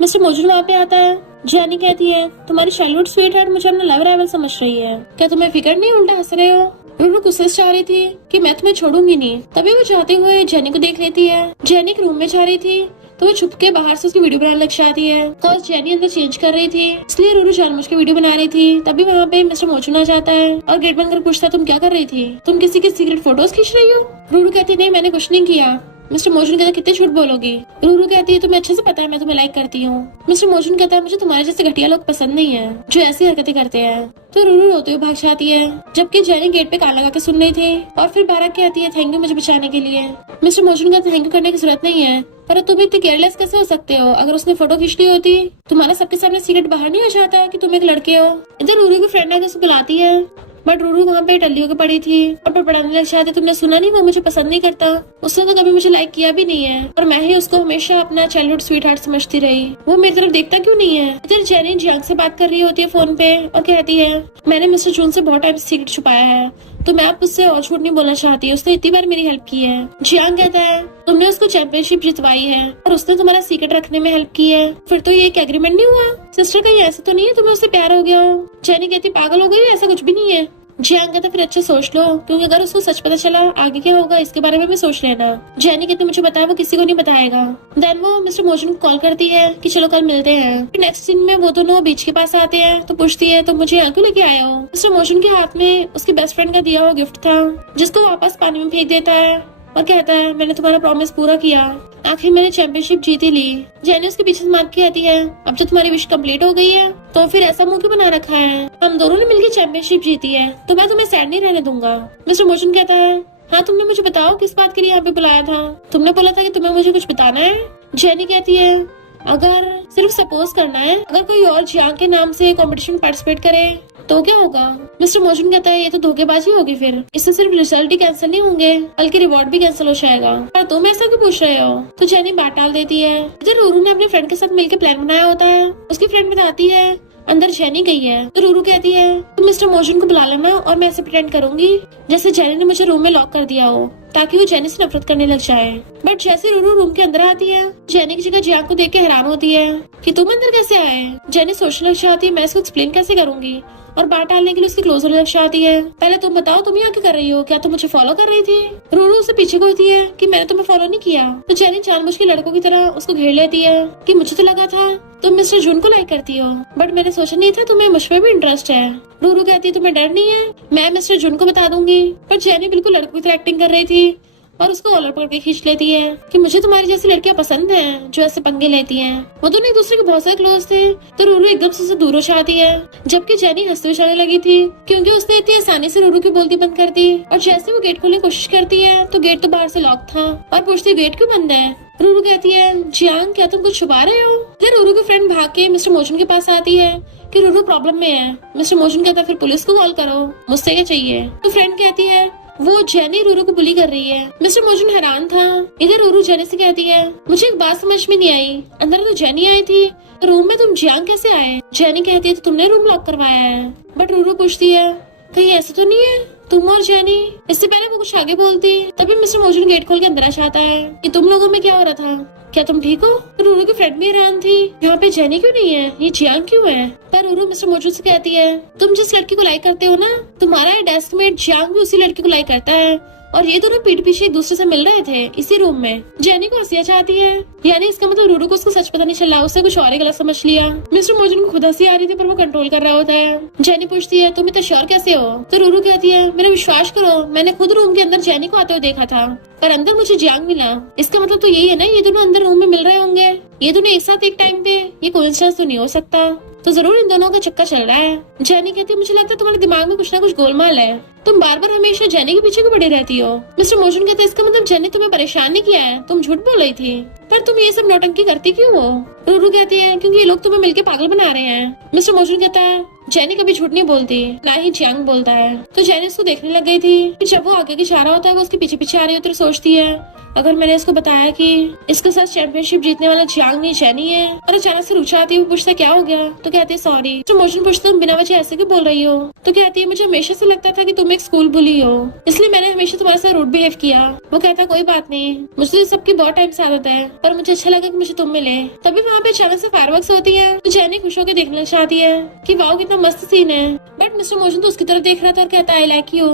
मिस्टर मोजून वहाँ पे आता है। जेनी कहती है तुम्हारी चाइल्डहुड स्वीट हार्ट मुझे अपना लव राइवल समझ रही है, क्या तुम्हें फिक्र नहीं, उल्टा हंस रहे हो। रूरू गुस्से से चाह रही थी कि मैं तुम्हें छोड़ूंगी नहीं। तभी वो जाते हुए जेनी को देख लेती है। जेनी एक रूम में जा रही थी तो वो छुप के बाहर से उसकी वीडियो बनाने लग जाती है। तो जेनी अंदर चेंज कर रही थी इसलिए रूरू जानबूझ के वीडियो बना रही थी। तभी वहाँ पे मिस्टर मोजून आ जाता है और गेट बंद कर पूछता है तुम क्या कर रही थी, तुम किसी के सीक्रेट फोटोज खींच रही हो? रूरू कहती नहीं मैंने कुछ नहीं किया। मिस्टर मोजून कहता कितने झूठ बोलोगी? रूरू कहती है तुम्हें अच्छे से पता है मैं तुम्हें लाइक करती हूँ। मिस्टर मोजून कहता है मुझे तुम्हारे जैसे घटिया लोग पसंद नहीं है जो ऐसी हरकतें करते हैं। तो रूरू रोते हुए भाग जाती है जबकि जेनी गेट पे कान लगा के सुन रही थी और फिर बाहर के आती है थैंक यू मुझे बचाने के लिए। मिस्टर मोजून कहता थैंक यू करने की जरूरत नहीं है, पर तुम इतनी केयरलेस कैसे हो सकते हो? अगर उसने फोटो खींच ली होती तुम्हारा सबके सामने सीक्रेट बाहर नहीं आ जाता कि तुम एक लड़के हो। इधर रूरू की फ्रेंड आके उसे बुलाती है बट रूरू वहाँ पे टल्ली होकर पड़ी थी और पढ़ाने लग जाते। तुमने सुना नहीं वो मुझे पसंद नहीं करता, उसने तो कभी मुझे लाइक किया भी नहीं है और मैं ही उसको हमेशा अपना चाइल्डहुड स्वीट हार्ट समझती रही, वो मेरी तरफ देखता क्यों नहीं है। इधर जेनी जियांग से बात कर रही होती है फोन पे और कहती है मैंने मिस्टर जून से बहुत टाइम सीक्रेट छुपाया है तो मैं आप उससे और झूठ नहीं बोलना चाहती, उसने इतनी बार मेरी हेल्प की है। जियांग कहता है तुमने उसको चैंपियनशिप जितवाई है और उसने तुम्हारा सीक्रेट रखने में हेल्प की है, फिर तो ये एक एग्रीमेंट नहीं हुआ? सिस्टर कहीं ऐसा तो नहीं है तुम्हें उससे प्यार हो गया हो? जेनी कहती पागल हो गई, ऐसा कुछ भी नहीं है। जियांग कहता फिर अच्छे सोच लो क्योंकि अगर उसको सच पता चला आगे क्या होगा इसके बारे में भी सोच लेना। जेनी कहती मुझे बताया वो किसी को नहीं बताएगा। देन वो मिस्टर मोजून को कॉल करती है कि चलो कल मिलते हैं। नेक्स्ट सीन में वो दोनों बीच के पास आते हैं तो पूछती है तो मुझे यहाँ क्यों लेके आए हो? मिस्टर मोजून के हाथ में उसकी बेस्ट फ्रेंड का दिया हुआ गिफ्ट था जिसको वापस पानी में फेंक देता है और कहता है मैंने तुम्हारा प्रॉमिस पूरा किया, आखिर मैंने चैंपियनशिप जीत ही ली। जेनी उसके पीछे से मार के आती है अब जब तुम्हारी विश कंप्लीट हो गई है तो फिर ऐसा मुंह क्यों बना रखा है, हम दोनों ने मिलकर चैंपियनशिप जीती है तो मैं तुम्हें सैड नहीं रहने दूंगा। मिस्टर मोजून कहता है हाँ तुमने मुझे बताओ किस बात के लिए यहाँ पे बुलाया था, तुमने बोला था कि तुम्हें मुझे कुछ बताना है। जेनी कहती है अगर सिर्फ सपोज करना है, अगर कोई और जियांग के नाम से कंपटीशन में पार्टिसिपेट करे तो क्या होगा? मिस्टर मोजून कहता है ये तो धोखेबाजी होगी, फिर इससे सिर्फ रिजल्ट ही कैंसिल नहीं होंगे बल्कि रिवॉर्ड भी कैंसिल हो जाएगा, पर तुम ऐसा क्यों पूछ रहे हो? तो जेनी बात टाल देती है। इधर रूरू ने अपने फ्रेंड के साथ मिलकर प्लान बनाया होता है। उसकी फ्रेंड बताती है अंदर जेनी गई है। तो रूरू कहती है तुम मिस्टर मोजन को बुला लेना और मैं ऐसे प्रिटेंड करूंगी जैसे जेनी ने मुझे रूम में लॉक कर दिया हो, ताकि वो जेनी से नफरत करने लग जाए। बट जैसे रूरू रूम के अंदर आती है, जेनी की जगह जियांग को देख के हैरान होती है कि तुम अंदर कैसे आए। जेनी सोचने लग जाती है मैं इसको एक्सप्लेन कैसे करूंगी, और बात टालने के लिए उसकी क्लोज होने लग जाती है। पहले तुम बताओ तुम यहाँ क्या कर रही हो, क्या तुम मुझे फॉलो कर रही थी। रूरू उसे पीछे को होती है कि मैंने तुम्हें फॉलो नहीं किया। तो जेनी जानबूझ के लड़कों की तरह उसको घेर लेती है कि मुझे तो लगा था तुम मिस्टर जून को लाइक करती हो, बट मैंने सोचा नहीं था तुम्हें मुझ में भी इंटरेस्ट है। रूरू कहती है तुम्हें डर नहीं है, मैं मिस्टर जून को बता दूंगी। पर जेनी बिल्कुल लड़कों की तरह एक्टिंग कर रही थी और उसको कॉलर पकड़ के खींच लेती है कि मुझे तुम्हारी जैसी लड़कियां पसंद हैं जो ऐसे पंगे लेती हैं। वो दोनों एक दूसरे के बहुत सारे क्लोज थे, तो रूरू एकदम से उसे दूर हो जाती है, जबकि जेनी हंसते हुए चलने लगी थी क्योंकि उसने इतनी आसानी से रूरू की बोलती बंद कर दी। और जैसे वो गेट खोलने की कोशिश करती है तो गेट तो बाहर से लॉक था और पूछती गेट क्यों बंद है। रूरू कहती है जियांग क्या तुम कुछ छुपा रहे हो। फिर रूरू की फ्रेंड भाग के मिस्टर मोजन के पास आती है कि रूरू प्रॉब्लम में है। मिस्टर मोजन कहता है फिर पुलिस को कॉल करो, मुझसे क्या चाहिए। तो फ्रेंड कहती है वो जेनी रूरू को बुली कर रही है। मिस्टर मोजन हैरान था। इधर रूरू जेनी से कहती है मुझे एक बात समझ में नहीं आई, अंदर तो जेनी आई थी, रूम में तुम जियांग कैसे आए। जेनी कहती है तो तुमने रूम लॉक करवाया है। बट रूरू पूछती है कहीं ऐसा तो नहीं है तुम और जेनी। इससे पहले वो कुछ आगे बोलती तभी मिस्टर मोजन गेट खोल के अंदर आ जाता है कि तुम लोगों में क्या हो रहा था, क्या तुम ठीक हो। तो रूरू की फ्रेंड भी हैरान थी यहाँ पे जेनी क्यों नहीं है, ये जियांग क्यों है। पर रूरू मिस्टर मोजन से कहती है तुम जिस लड़की को लाइक करते हो ना, तुम्हारा डेस्कमेट जियांग भी उसी लड़की को लाइक करता है और ये दोनों पीठ पीछे एक दूसरे से मिल रहे थे इसी रूम में। जेनी को हंसी चाहती है, यानी इसका मतलब रूरू को उसको सच पता नहीं चला, उसने कुछ और ही गलत समझ लिया। मिस्टर मोजन को खुद हंसी आ रही थी पर वो कंट्रोल कर रहा होता है। जेनी पूछती है तुम इतना श्योर कैसे हो। तो रूरू कहती है मेरा विश्वास करो, मैंने खुद रूम के अंदर जेनी को आते हुए देखा था पर अंदर मुझे जियांग मिला। इसका मतलब तो यही है ना, ये दोनों अंदर रूम में मिल रहे होंगे, ये दोनों एक साथ एक टाइम पे, ये कोइंसिडेंस तो नहीं हो सकता, तो जरूर इन दोनों का चक्कर चल रहा है। जेनी कहती है मुझे लगता है तुम्हारे दिमाग में कुछ ना कुछ गोलमाल है, तुम बार बार हमेशा जेनी के पीछे क्यों पड़ी रहती हो। मिस्टर मोजन कहते हैं इसका मतलब जेनी तुम्हें परेशान नहीं किया है, तुम झूठ बोल रही थी, पर तुम ये सब नौटंकी करती क्यों हो। रूरू कहती है क्योंकि ये लोग तुम्हें मिलके पागल बना रहे हैं। मिस्टर मोजन कहता है जेनी कभी झूठ नहीं बोलती, ना ही जियांग बोलता है। तो जेनी उसको देखने लग गई थी। फिर जब वो आगे की जा रहा होता है वो उसके पीछे पीछे आ रही होती है, सोचती है अगर मैंने इसको बताया कि इसके साथ चैंपियनशिप जीतने वाला जियांग नहीं जेनी है, और अचानक से रुचा आती है, वो पूछता क्या हो गया। तो कहती है सॉरी। तो मोजन पूछता तुम बिना वजह ऐसे क्यों बोल रही हो। तो कहती है मुझे हमेशा से लगता था कि तुम एक स्कूल बुली हो, इसलिए मैंने हमेशा तुम्हारे साथ रूड बिहेव किया। वो कहता कोई बात नहीं, मुझे तो सबकी बहुत टाइम से आदत है, पर मुझे अच्छा लगा कि मुझे तुम मिले। तभी वहाँ पे अचानक से फायरवर्क्स होती है, तो जेनी खुश होकर देखने लग जाती है कि वाओ कितना मस्त सीन है। बट मिस्टर मोजन तो उसकी तरफ देख रहा था और कहता आई लाइक यू।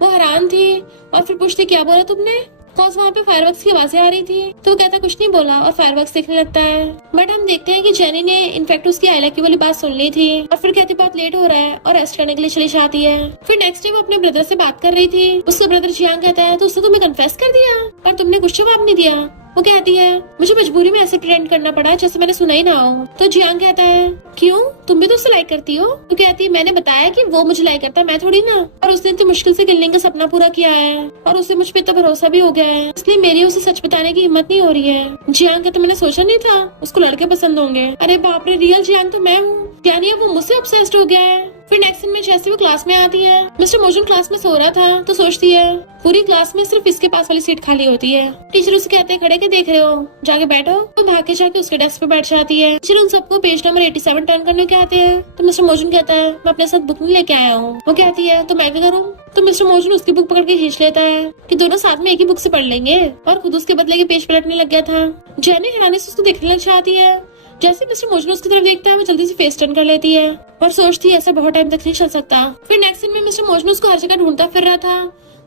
वो हैरान थी और फिर पूछती क्या बोला तुमने, कॉज वहाँ पे फायरवर्क्स की आवाजें आ रही थी। तो वो कहता कुछ नहीं बोला और फायरवर्क्स देखने लगता है। बट हम देखते हैं कि जेनी ने इनफैक्ट उसकी आई लाइक यू वाली बात सुन ली थी और फिर कहती बहुत लेट हो रहा है और रेस्ट करने के लिए चली जाती है। फिर नेक्स्ट डे वो अपने ब्रदर से बात कर रही थी, उसका ब्रदर जियांग कहता है तो उसने तुम्हें कन्फेस कर दिया पर तुमने कुछ जवाब नहीं दिया। वो कहती है मुझे मजबूरी में ऐसे प्रिटेंड करना पड़ा जैसे मैंने सुना ही ना हो। तो जियांग कहता है क्यों, तुम भी तो उसे लाइक करती हो। तो कहती है मैंने बताया कि वो मुझे लाइक करता है, मैं थोड़ी ना, और उसने इतनी मुश्किल से किलिंग का सपना पूरा किया है और उसे मुझ पे इतना भरोसा भी हो गया है, इसलिए मेरी उसे सच बताने की हिम्मत नहीं हो रही है। जियांग कहता मैंने सोचा नहीं था उसको लड़के पसंद होंगे। अरे बाप रे, रियल जियांग तो मैं हूँ, यानी अब वो मुझसे ऑब्सेस्ड हो गया है। फिर नेक्स्ट सीन में जैसे वो क्लास में आती है, मिस्टर मोजन क्लास में सो रहा था तो सोचती है पूरी क्लास में सिर्फ इसके पास वाली सीट खाली होती है। टीचर उसे कहते हैं खड़े के देख रहे हो, जाके बैठो। तो भाग के जाके उसके डेस्क पे बैठ जाती है। टीचर उन सबको पेज नंबर 87 टर्न करने के आते हैं। तो मिस्टर मोजन कहता है मैं अपने साथ बुक नहीं लेके आया हूँ। वो कहती है तो मैं भी करूँ। तो मिस्टर मोजन उसकी बुक पकड़ के खींच लेता है कि दोनों साथ में एक ही बुक से पढ़ लेंगे, और खुद उसके बदले के पेज पलटने लग गया था। जेनी हैरानी से उसको देखने लग जाती है। जैसे मिस्टर मोजन उसकी तरफ देखता है वो जल्दी से फेस टर्न कर लेती है और सोचती है ऐसा बहुत टाइम तक नहीं चल सकता। फिर नेक्स्ट सीन में मिस्टर मोजन उसको हर जगह ढूंढता फिर रहा था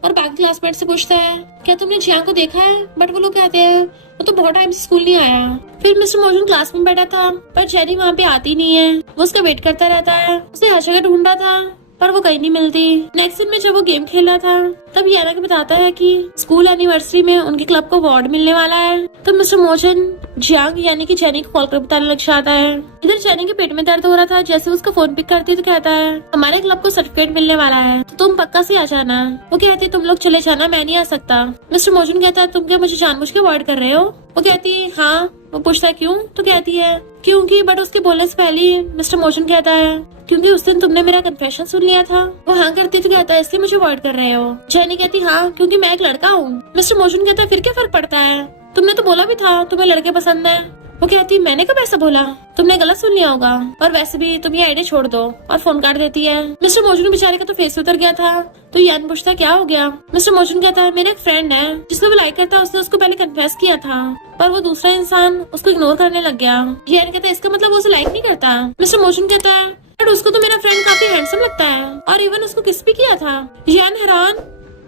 और बाकी क्लासमेट से पूछता है क्या तुमने जियांग को देखा है। बट वो लोग कहते हैं वो तो बहुत टाइम से स्कूल नहीं आया। फिर मिस्टर मोजन क्लास में बैठा था पर जेनी वहाँ पे आती नहीं है, वो उसका वेट करता रहता है। उसे हर जगह ढूंढा था पर वो कहीं नहीं मिलती। नेक्स्ट दिन में जब वो गेम खेल रहा था तब याना के बताता है कि स्कूल एनिवर्सरी में उनके क्लब को अवार्ड मिलने वाला है। तो मिस्टर मोजन जियांग यानी कि जेनी को कॉल कर बताने लग जाता है। इधर जेनी के पेट में दर्द हो रहा था, जैसे उसका फोन पिक करती है तो कहता है हमारे क्लब को सर्टिफिकेट मिलने वाला है तो तुम पक्का से आ जाना। वो कहती है तुम लोग चले जाना, मैं नहीं आ सकता। मिस्टर मोजन कहता है तुम क्या मुझे जानबूझ के अवॉइड कर रहे हो। वो कहती है हाँ। वो पूछता है क्यों। तो कहती है क्योंकि, बट उसके बोलने से पहले ही मिस्टर मोजन कहता है क्योंकि उस दिन तुमने मेरा कन्फेशन सुन लिया था। वो हाँ करती तो कहता है इसलिए मुझे अवॉइड कर रहे हो। जेनी कहती हाँ क्योंकि मैं एक लड़का हूँ। मिस्टर मोजन कहता है फिर क्या फर्क पड़ता है, तुमने तो बोला भी था तुम्हें लड़के पसंद है। वो कहती मैंने कब ऐसा बोला, तुमने गलत सुन लिया होगा, और वैसे भी तुम ये आइडिया छोड़ दो, और फोन काट देती है। मिस्टर मोजून बेचारे का तो फेस उतर गया था। तो यान पूछता क्या हो गया। मिस्टर मोजून कहता है मेरा एक फ्रेंड है जिसको वो लाइक करता है, उसने उसको पहले कन्फेस किया था, पर वो दूसरा इंसान उसको इग्नोर करने लग गया। यान कहता है इसका मतलब वो उसे लाइक नहीं करता। मिस्टर मोजून कहता है बट उसको तो मेरा फ्रेंड काफी हैंडसम लगता है, और इवन उसको किस भी किया था। यान हैरान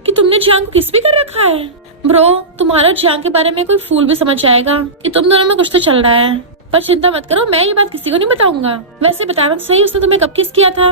कि तुमने जियांग को किस भी कर रखा है। ब्रो, तुम्हारा जियांग के बारे में कोई फूल भी समझ जाएगा कि तुम दोनों में कुछ तो चल रहा है, पर चिंता मत करो, मैं ये बात किसी को नहीं बताऊंगा। वैसे बताना तो सही, उसने तुम्हें कब किस किया था।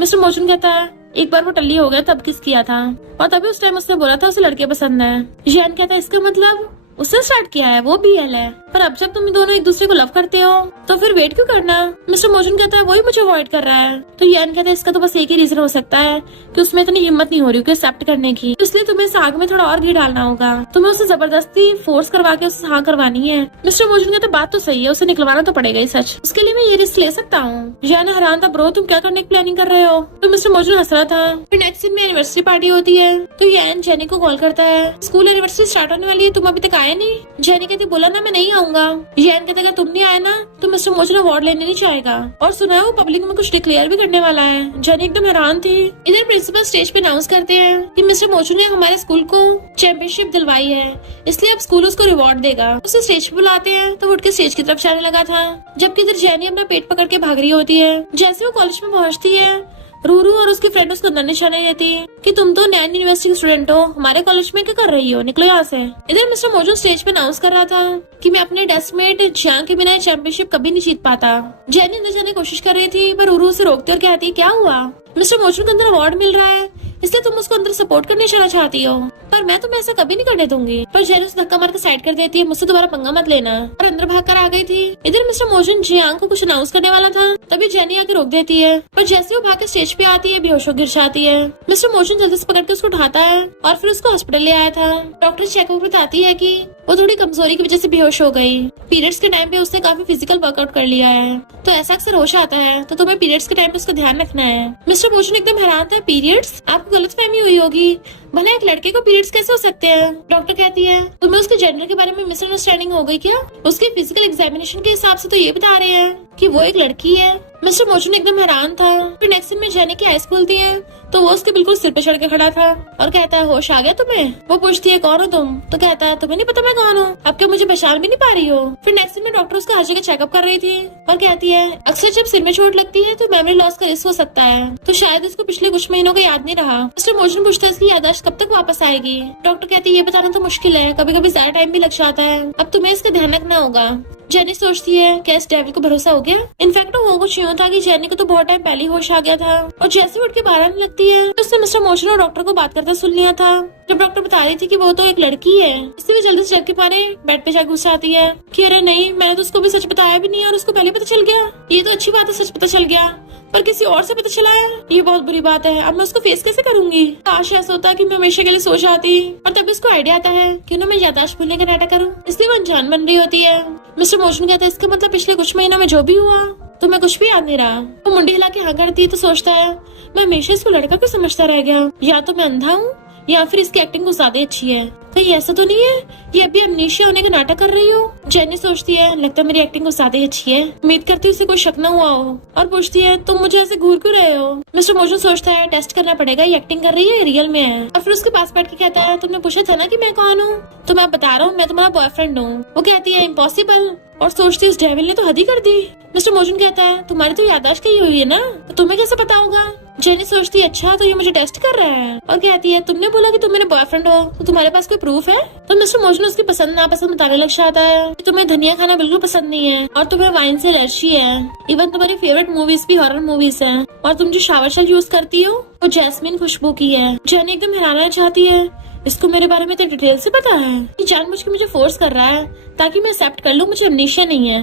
मिस्टर मोजून कहता है एक बार वो टल्ली हो गया तब किस किया था, और तभी उस टाइम उसने बोला था उसे लड़के पसंद है। जियान कहता है इसका मतलब उसने स्टार्ट किया है, वो BL है, पर अब जब तुम दोनों एक दूसरे को लव करते हो तो फिर वेट क्यों करना। मिस्टर मोजून कहता है वही मुझे अवॉइड कर रहा है। तो यान कहता है इसका तो बस एक ही रीजन हो सकता है कि उसमें इतनी हिम्मत नहीं हो रही कि एक्सेप्ट करने की, इसलिए तुम्हें इस आग में थोड़ा और घी डालना होगा, तुम्हें उसे जबरदस्ती फोर्स करवा के उसे हाँ करवानी है। मिस्टर मोजून कहता है बात तो सही है, उसे निकलवाना तो पड़ेगा ही सच, उसके लिए मैं ये रिस्क ले सकता हूँ। यान हैरान था ब्रो तुम क्या करने की प्लानिंग कर रहे हो। तो मिस्टर मोजून हंस रहा था। फिर नेक्स्ट दिन में एनिवर्सरी पार्टी होती है, तो यान जेनी को कॉल करता है स्कूल एनिवर्सरी स्टार्ट होने वाली है, तुम अभी तक आए नहीं। जेनी कहती बोला ना मैं नहीं आऊंगा। यान कहते अगर तुम नहीं आए ना तो मिस्टर मोजून अवार्ड लेने नहीं चाहेगा, और सुना है वो पब्लिक में कुछ डिक्लेयर भी करने वाला है। जेनी एकदम हैरान थी। इधर प्रिंसिपल स्टेज पे अनाउंस करते हैं कि मिस्टर मोजून ने हमारे स्कूल को चैंपियनशिप दिलवाई है, इसलिए अब स्कूल उसको रिवॉर्ड देगा। उसे स्टेज पे बुलाते हैं तो वो उठ के स्टेज की तरफ जाने लगा था, जबकि इधर जेनी अपना पेट पकड़ के भाग रही होती है। जैसे वो कॉलेज में पहुंचती है रूरू और उसकी फ्रेंड उसको अंदर निशाने देती है कि तुम तो नैन यूनिवर्सिटी की स्टूडेंट हो, हमारे कॉलेज में क्या कर रही हो, निकलो यहाँ से। इधर मिस्टर मोजून स्टेज पे अनाउंस कर रहा था कि मैं अपने डेस्कमेट जियांग के बिना चैंपियनशिप कभी नहीं जीत पाता। जेनी अंदर जाने की कोशिश कर रही थी, पर रूरू उसे रोकती और कहती क्या हुआ, मिस्टर मोजून को अंदर अवार्ड मिल रहा है इसलिए तुम उसको अंदर सपोर्ट करने चला चाहती हो, पर मैं तुम्हें ऐसा कभी नहीं करने दूंगी। पर जेनी उसे धक्का मार के साइड कर देती है, मुझसे दोबारा पंगा मत लेना, और अंदर भाग कर आ गई थी। इधर मिस्टर मोजून जियांग को कुछ अनाउंस करने वाला था, तभी जेनी आके रोक देती है, पर जैसे वो भाग के स्टेज पे आती है बेहोश हो गिर जाती है। मिस्टर मोजून जल्दी से पकड़ के उसको उठाता है और फिर उसको हॉस्पिटल ले आया था। डॉक्टर चेकअप बताती है कि वो थोड़ी कमजोरी की वजह से बेहोश हो गई। पीरियड्स के टाइम पे उसने काफी फिजिकल वर्कआउट कर लिया है, तो ऐसा अक्सर होश आता है, तो तुम्हें पीरियड्स के टाइम पे उसका ध्यान रखना है। मिस्टर मोजून एकदम हैरान था, पीरियड्स, आपको गलतफहमी हुई होगी, भला एक लड़के को पीरियड्स कैसे हो सकते हैं। डॉक्टर कहती है तुम्हें उसके जेंडर के बारे में मिसअंडरस्टैंडिंग हो गई क्या, उसके फिजिकल एग्जामिनेशन के हिसाब से तो ये बता रहे हैं कि वो एक लड़की है। मिस्टर मोजून एकदम हैरान था। फिर नेक्स्ट दिन में जेनी की हाई खुलती है तो वो उसके बिल्कुल सिर पे चढ़ के खड़ा था और कहता है होश आ गया तुम्हें। वो पूछती है कौन हो तुम, तो कहता है तुम्हें नहीं पता मैं कौन हूँ, अब क्या मुझे पहचान भी नहीं पा रही हो। फिर नेक्स्ट दिन में डॉक्टर उसका हर जगह चेकअप कर रही थी और कहती है अक्सर जब सिर में चोट लगती है तो मेमोरी लॉस का रिस्क हो सकता है, तो शायद इसको पिछले कुछ महीनों का याद नहीं रहा। मिस्टर मोजून पूछता है इसकी याददाश्त कब तक वापस आएगी। डॉक्टर कहती है ये बताना तो मुश्किल है, कभी कभी ज्यादा टाइम भी लग जाता है, अब तुम्हें इसका ध्यान रखना होगा। जेनी सोचती है क्या इस डेविल को भरोसा हो गया। इनफैक्ट वो कुछ यूँ था कि जेनी को तो बहुत टाइम पहले ही होश आ गया था, और जैसे उठ के बाहर आने लगती है तो उसने मिस्टर मोजून और डॉक्टर को बात करते सुन लिया था। जब डॉक्टर बता रही थी कि वो तो एक लड़की है, इसलिए वो जल्दी से डर के मारे बेड पे जाकर घुस जाती है कि अरे नहीं, मैंने तो उसको भी सच बताया भी नहीं और उसको पहले पता चल गया। ये तो अच्छी बात है सच पता चल गया, पर किसी और से पता चला है, ये बहुत बुरी बात है। अब मैं उसको फेस कैसे करूंगी। काश ऐसा होता कि मैं हमेशा के लिए सो जाती, और तभी उसको आइडिया आता है कि मैं याददाश्त भूलने का नाटक करूं, इसलिए वो अनजान बन रही होती है। मिस्टर मोजून कहता है इसका मतलब पिछले कुछ महीनों में जो भी हुआ तो मैं कुछ भी याद नहीं रहा। वो मुंडी हिला के हाँ करती है तो सोचता है मैं हमेशा इसको लड़का क्यों समझता रह गया, या तो मैं अंधा हूँ या फिर इसकी एक्टिंग कुछ ज्यादा अच्छी है, कहीं ऐसा तो नहीं है ये अभी अमनीशिया होने का नाटक कर रही हो। जेनी सोचती है लगता है मेरी एक्टिंग कुछ ज्यादा अच्छी है, उम्मीद करती हूँ उसे कोई शक न हुआ हो, और पूछती है तुम मुझे ऐसे घूर क्यों रहे हो। मिस्टर मोजून सोचता है टेस्ट करना पड़ेगा ये एक्टिंग कर रही है रियल में है, और फिर उसके पास बैठ के कहता है तुमने पूछा था ना कि मैं कौन हूँ, तो मैं बता रहा हूँ मैं तुम्हारा बॉयफ्रेंड हूँ। वो कहती है इम्पॉसिबल, और सोचती है इस डेविल ने तो हद ही कर दी। मिस्टर मोजून कहता है तुम्हारी तो याददाश्त कही हुई है ना, तो तुम्हें कैसे पता होगा। जेनी सोचती है अच्छा तो ये मुझे टेस्ट कर रहा है, और कहती है तुमने बोला कि तुम मेरे बॉयफ्रेंड हो, तो तुम्हारे पास कोई प्रूफ है। तो मिस्टर मोजून उसकी पसंद नापसंद बताने लग जाता है कि तुम्हें धनिया खाना बिल्कुल पसंद नहीं है, और तुम्हें वाइन से एलर्जी है, इवन तुम्हारी फेवरेट मूवीज भी हॉरर मूवीज हैं, और तुम जो शावर शेल यूज करती हो वो जैस्मिन खुशबू की है। जेनी एकदम हैरान चाहती है इसको मेरे बारे में इतने डिटेल से पता है, ये जानबूझ के मुझे फोर्स कर रहा है ताकि मैं एक्सेप्ट कर लूं मुझे अमनीशिया नहीं है,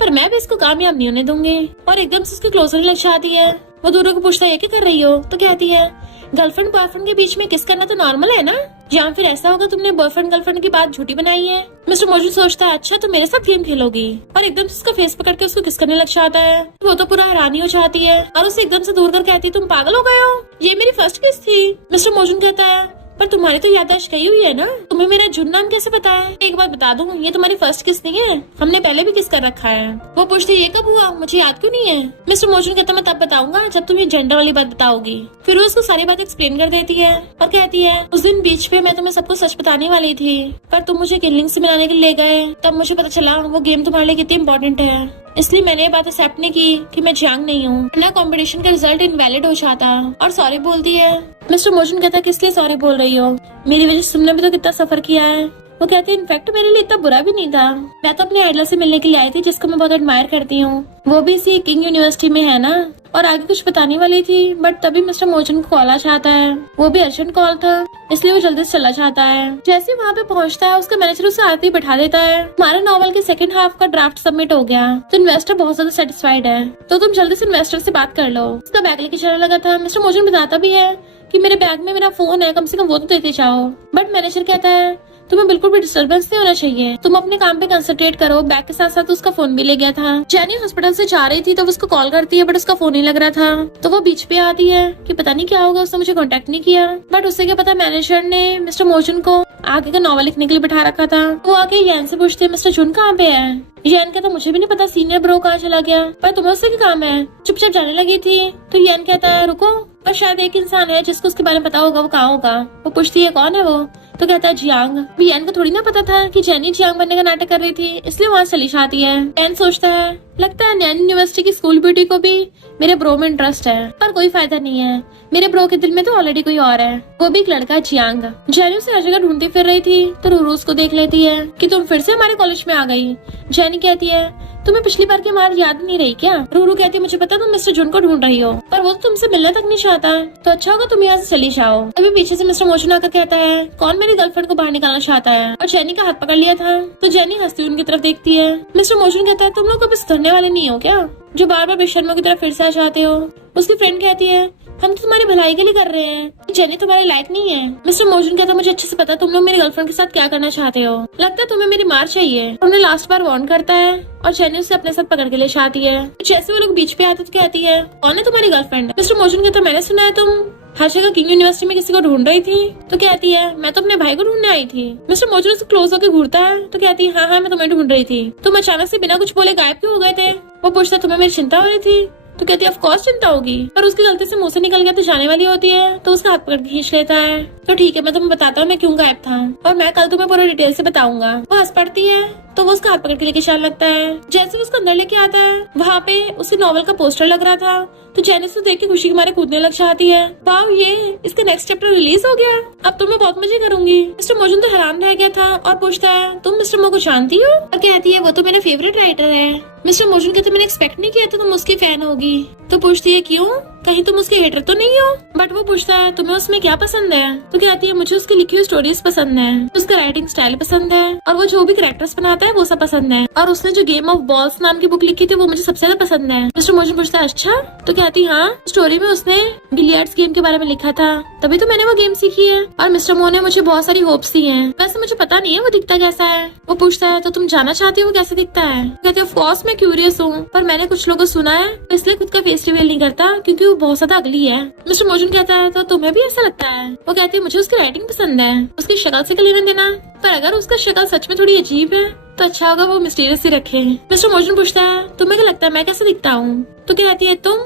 पर मैं भी इसको कामयाब नहीं होने दूंगी। और एकदम से उसके क्लोजर लग जाती है। वो दूरों को पूछता है क्या कर रही हो, तो कहती है गर्लफ्रेंड बॉयफ्रेंड के बीच में किस करना तो नॉर्मल है ना, या फिर ऐसा होगा तुमने बॉयफ्रेंड गर्लफ्रेंड की बात झूठी बनाई है। मिस्टर मोजून सोचता है अच्छा तो मेरे साथ गेम खेलोगी, और एकदम से उसका फेस पकड़ के उसको किस करने लग जाता है। वो तो पूरा हैरानी हो जाती है और उसे एकदम से दूर कर कहती तुम पागल हो गए हो, ये मेरी फर्स्ट किस थी। मिस्टर मोजून कहता है पर तुम्हारी तो याददाश्त गई हुई है ना, तुम्हें मेरा जुन नाम कैसे पता है? एक बात बता दूं, ये तुम्हारी फर्स्ट किस नहीं है, हमने पहले भी किस कर रखा है। वो पूछती ये कब हुआ, मुझे याद क्यों नहीं है? मिस्टर मोजन कहता मैं तब बताऊंगा जब तुम ये जेंडर वाली बात बताओगी। फिर वो उसको सारी बात एक्सप्लेन कर देती है और कहती है उस दिन बीच पे मैं तुम्हें सबको सच बताने वाली थी, पर तुम मुझे किलिंग से मिलाने के लिए ले गए। तब मुझे पता चला वो गेम तुम्हारे लिए कितनी इंपॉर्टेंट है, इसलिए मैंने ये बात एक्सेप्ट नहीं की कि मैं जियांग नहीं हूँ, वरना कंपटीशन का रिजल्ट इनवैलिड हो जाता। और सॉरी बोलती है। मिस्टर मोजन कहता किस लिए सॉरी बोल रही हो, मेरी वजह से तुमने भी तो कितना सफर किया है। वो कहती है इनफैक्ट मेरे लिए इतना बुरा भी नहीं था, मैं तो अपने आइडल से मिलने के लिए आई थी जिसको मैं बहुत एडमायर करती हूँ, वो भी इसी किंग यूनिवर्सिटी में है ना। और आगे कुछ बताने वाली थी बट तभी मिस्टर मोजन को कॉल आ जाता है, वो भी अर्जेंट कॉल था इसलिए वो जल्दी से चला जाता है। जैसे वहाँ पे पहुँचता है उसका मैनेजर उसे आते ही बैठा देता है, हमारे नॉवल के सेकंड हाफ का ड्राफ्ट सबमिट हो गया, तो इन्वेस्टर बहुत ज्यादा सेटिस्फाइड है, तो तुम जल्दी से इन्वेस्टर से बात कर लो। उसका बैग लेके चलने लगा था। मिस्टर मोजन बताता भी है कि मेरे बैग में मेरा फोन है, कम से कम वो तो देते जाओ। बट मैनेजर कहता है तुम्हें बिल्कुल भी डिस्टर्बेंस नहीं होना चाहिए, तुम अपने काम पे कंसंट्रेट करो। बैग के साथ साथ उसका फोन भी ले गया था। जेनी हॉस्पिटल से जा रही थी तो उसको कॉल करती है बट उसका फोन नहीं लग रहा था, तो वो बीच पे आती है कि पता नहीं क्या होगा, उसने मुझे कांटेक्ट नहीं किया। बट उससे क्या पता मैनेजर ने मिस्टर मोजन को आगे का नॉवल लिखने के लिए बिठा रखा था। वो आके यैन से पूछती है मिस्टर जुन कहाँ पे है? यैन कहता मुझे भी नहीं पता, सीनियर ब्रो कहाँ चला गया, पर तुम्हें उससे क्या काम है? चुपचाप जाने लगी थी। तो यैन कहता है रुको, पर शायद एक इंसान है जिसको उसके बारे में पता होगा, वो कहाँ होगा? वो पूछती है कौन है वो? तो कहता है जियांग। यैन को थोड़ी ना पता था कि जेनी जियांग बनने का नाटक कर रही थी, इसलिए वहाँ चली जाती है। यैन सोचता है लगता है नैन यूनिवर्सिटी की स्कूल ब्यूटी को भी मेरे ब्रो में इंटरेस्ट है, पर कोई फायदा नहीं है, मेरे ब्रो के दिल में तो ऑलरेडी कोई और है, वो भी एक लड़का जियांग। जेनी उसे हर जगह ढूंढती फिर रही थी तो रूरू उसको देख लेती है कि तुम फिर से हमारे कॉलेज में आ गई। जेनी कहती है तुम्हें पिछली बार की हमारी याद नहीं रही क्या? रूरू कहती है मुझे पता तुम मिस्टर जुन को ढूंढ रही हो, पर वो तो तुमसे मिलना तक नहीं चाहता, तो अच्छा होगा तुम यहाँ से चली जाओ। अभी पीछे से मिस्टर मोजन आकर कहता है कौन मेरी गर्लफ्रेंड को बाहर निकालना चाहता है, और जेनी का हाथ पकड़ लिया था। तो जेनी हंसती उनकी तरफ देखती है। मिस्टर मोजन कहता है तुम लोग कभी सुधरने वाले नहीं हो क्या, जो बार बार बेशर्मों की तरफ फिर से आ जाते हो। उसकी फ्रेंड कहती है हम तो तुम्हारी भलाई के लिए कर रहे हैं, जेनी तुम्हारे लायक नहीं है। मिस्टर मोजन कहता है मुझे अच्छे से पता तुम लोग मेरी गर्लफ्रेंड के साथ क्या करना चाहते हो, लगता है तुम्हें मेरी मार चाहिए। उन्हें लास्ट बार वार्न करता है और जेनी उसे अपने साथ पकड़ के ले जाती है। जैसे वो लोग बीच पे आते तो कहती है कौन है तुम्हारी गर्लफ्रेंड? मिस्टर मोजन कहता है मैंने सुना है तुम हर जगह किंग यूनिवर्सिटी में किसी को ढूंढ रही थी। तो कहती है मैं तो अपने भाई को ढूंढने आई थी। मिस्टर मोजन उससे क्लोज होकर घूरता है तो कहती है हाँ मैं तुम्हें ढूंढ रही थी, तुम अचानक से बिना कुछ बोले गायब क्यों हो गए थे? वो पूछता तुम्हें मेरी चिंता हो रही थी? तो कहती है ऑफ कोर्स चिंता होगी, पर उसकी गलती से मुंह से निकल गया तो जाने वाली होती है, तो उसका हाथ पकड़ के खींच लेता है। तो ठीक है मैं तुम्हें बताता हूँ मैं क्यों गायब था, और मैं कल तुम्हें पूरा डिटेल से बताऊंगा। वो हंस पड़ती है तो वो उसका हाथ पकड़ के लेके चलने लगता है। जैसे वो उसको अंदर लेके आता है वहाँ पे उसके नॉवल का पोस्टर लग रहा था, तो जेनी उसको देख के खुशी के मारे कूदने लग जाती है। वाह ये इसका नेक्स्ट चैप्टर रिलीज हो गया, अब तो मैं बहुत मजे करूंगी। मिस्टर मोजन तो हैरान रह गया था और पूछता है तुम मिस्टर मो को जानती हो? और कहती है वो तो मेरा फेवरेट राइटर है। मिस्टर मोजन कहते मैंने एक्सपेक्ट नहीं किया था तुम उसकी फैन होगी। तो पूछती है क्यों, कहीं तुम उसके हेटर तो नहीं हो? बट वो पूछता है तुम्हें उसमें क्या पसंद है? तो कहती है मुझे उसकी लिखी हुई स्टोरीज पसंद है, उसका राइटिंग स्टाइल पसंद है, और वो जो भी कैरेक्टर्स बनाता है वो सब पसंद है, और उसने जो गेम ऑफ बॉल्स नाम की बुक लिखी थी वो मुझे सबसे ज्यादा पसंद है। मिस्टर मोजन पूछता है अच्छा? तो कहती हाँ स्टोरी में उसने बिलियर्ड्स गेम के बारे में लिखा था, तभी तो मैंने वो गेम सीखी है, और मिस्टर मो ने मुझे बहुत सारी होप्स दी हैं। वैसे मुझे पता नहीं है वो दिखता कैसा है। वो पूछता है तो तुम जानना चाहती हो वो कैसे दिखता है? कहती है ऑफ कोर्स मैं क्यूरियस हूँ, पर मैंने कुछ लोगों को सुना है इसलिए खुद का फेस रिवील नहीं करता क्योंकि वो बहुत ज्यादा अगली है। मिस्टर मोजन कहता है तो तुम्हें भी ऐसा लगता है? वो कहती है मुझे उसकी राइटिंग पसंद है, उसकी शक्ल से क्या लेना देना, पर अगर उसका शक्ल सच में थोड़ी अजीब है तो अच्छा होगा वो मिस्टीरियस ही रखे। मिस्टर मोजन पूछता है तुम्हें क्या लगता है मैं कैसे दिखता हूँ? तो कहती है तुम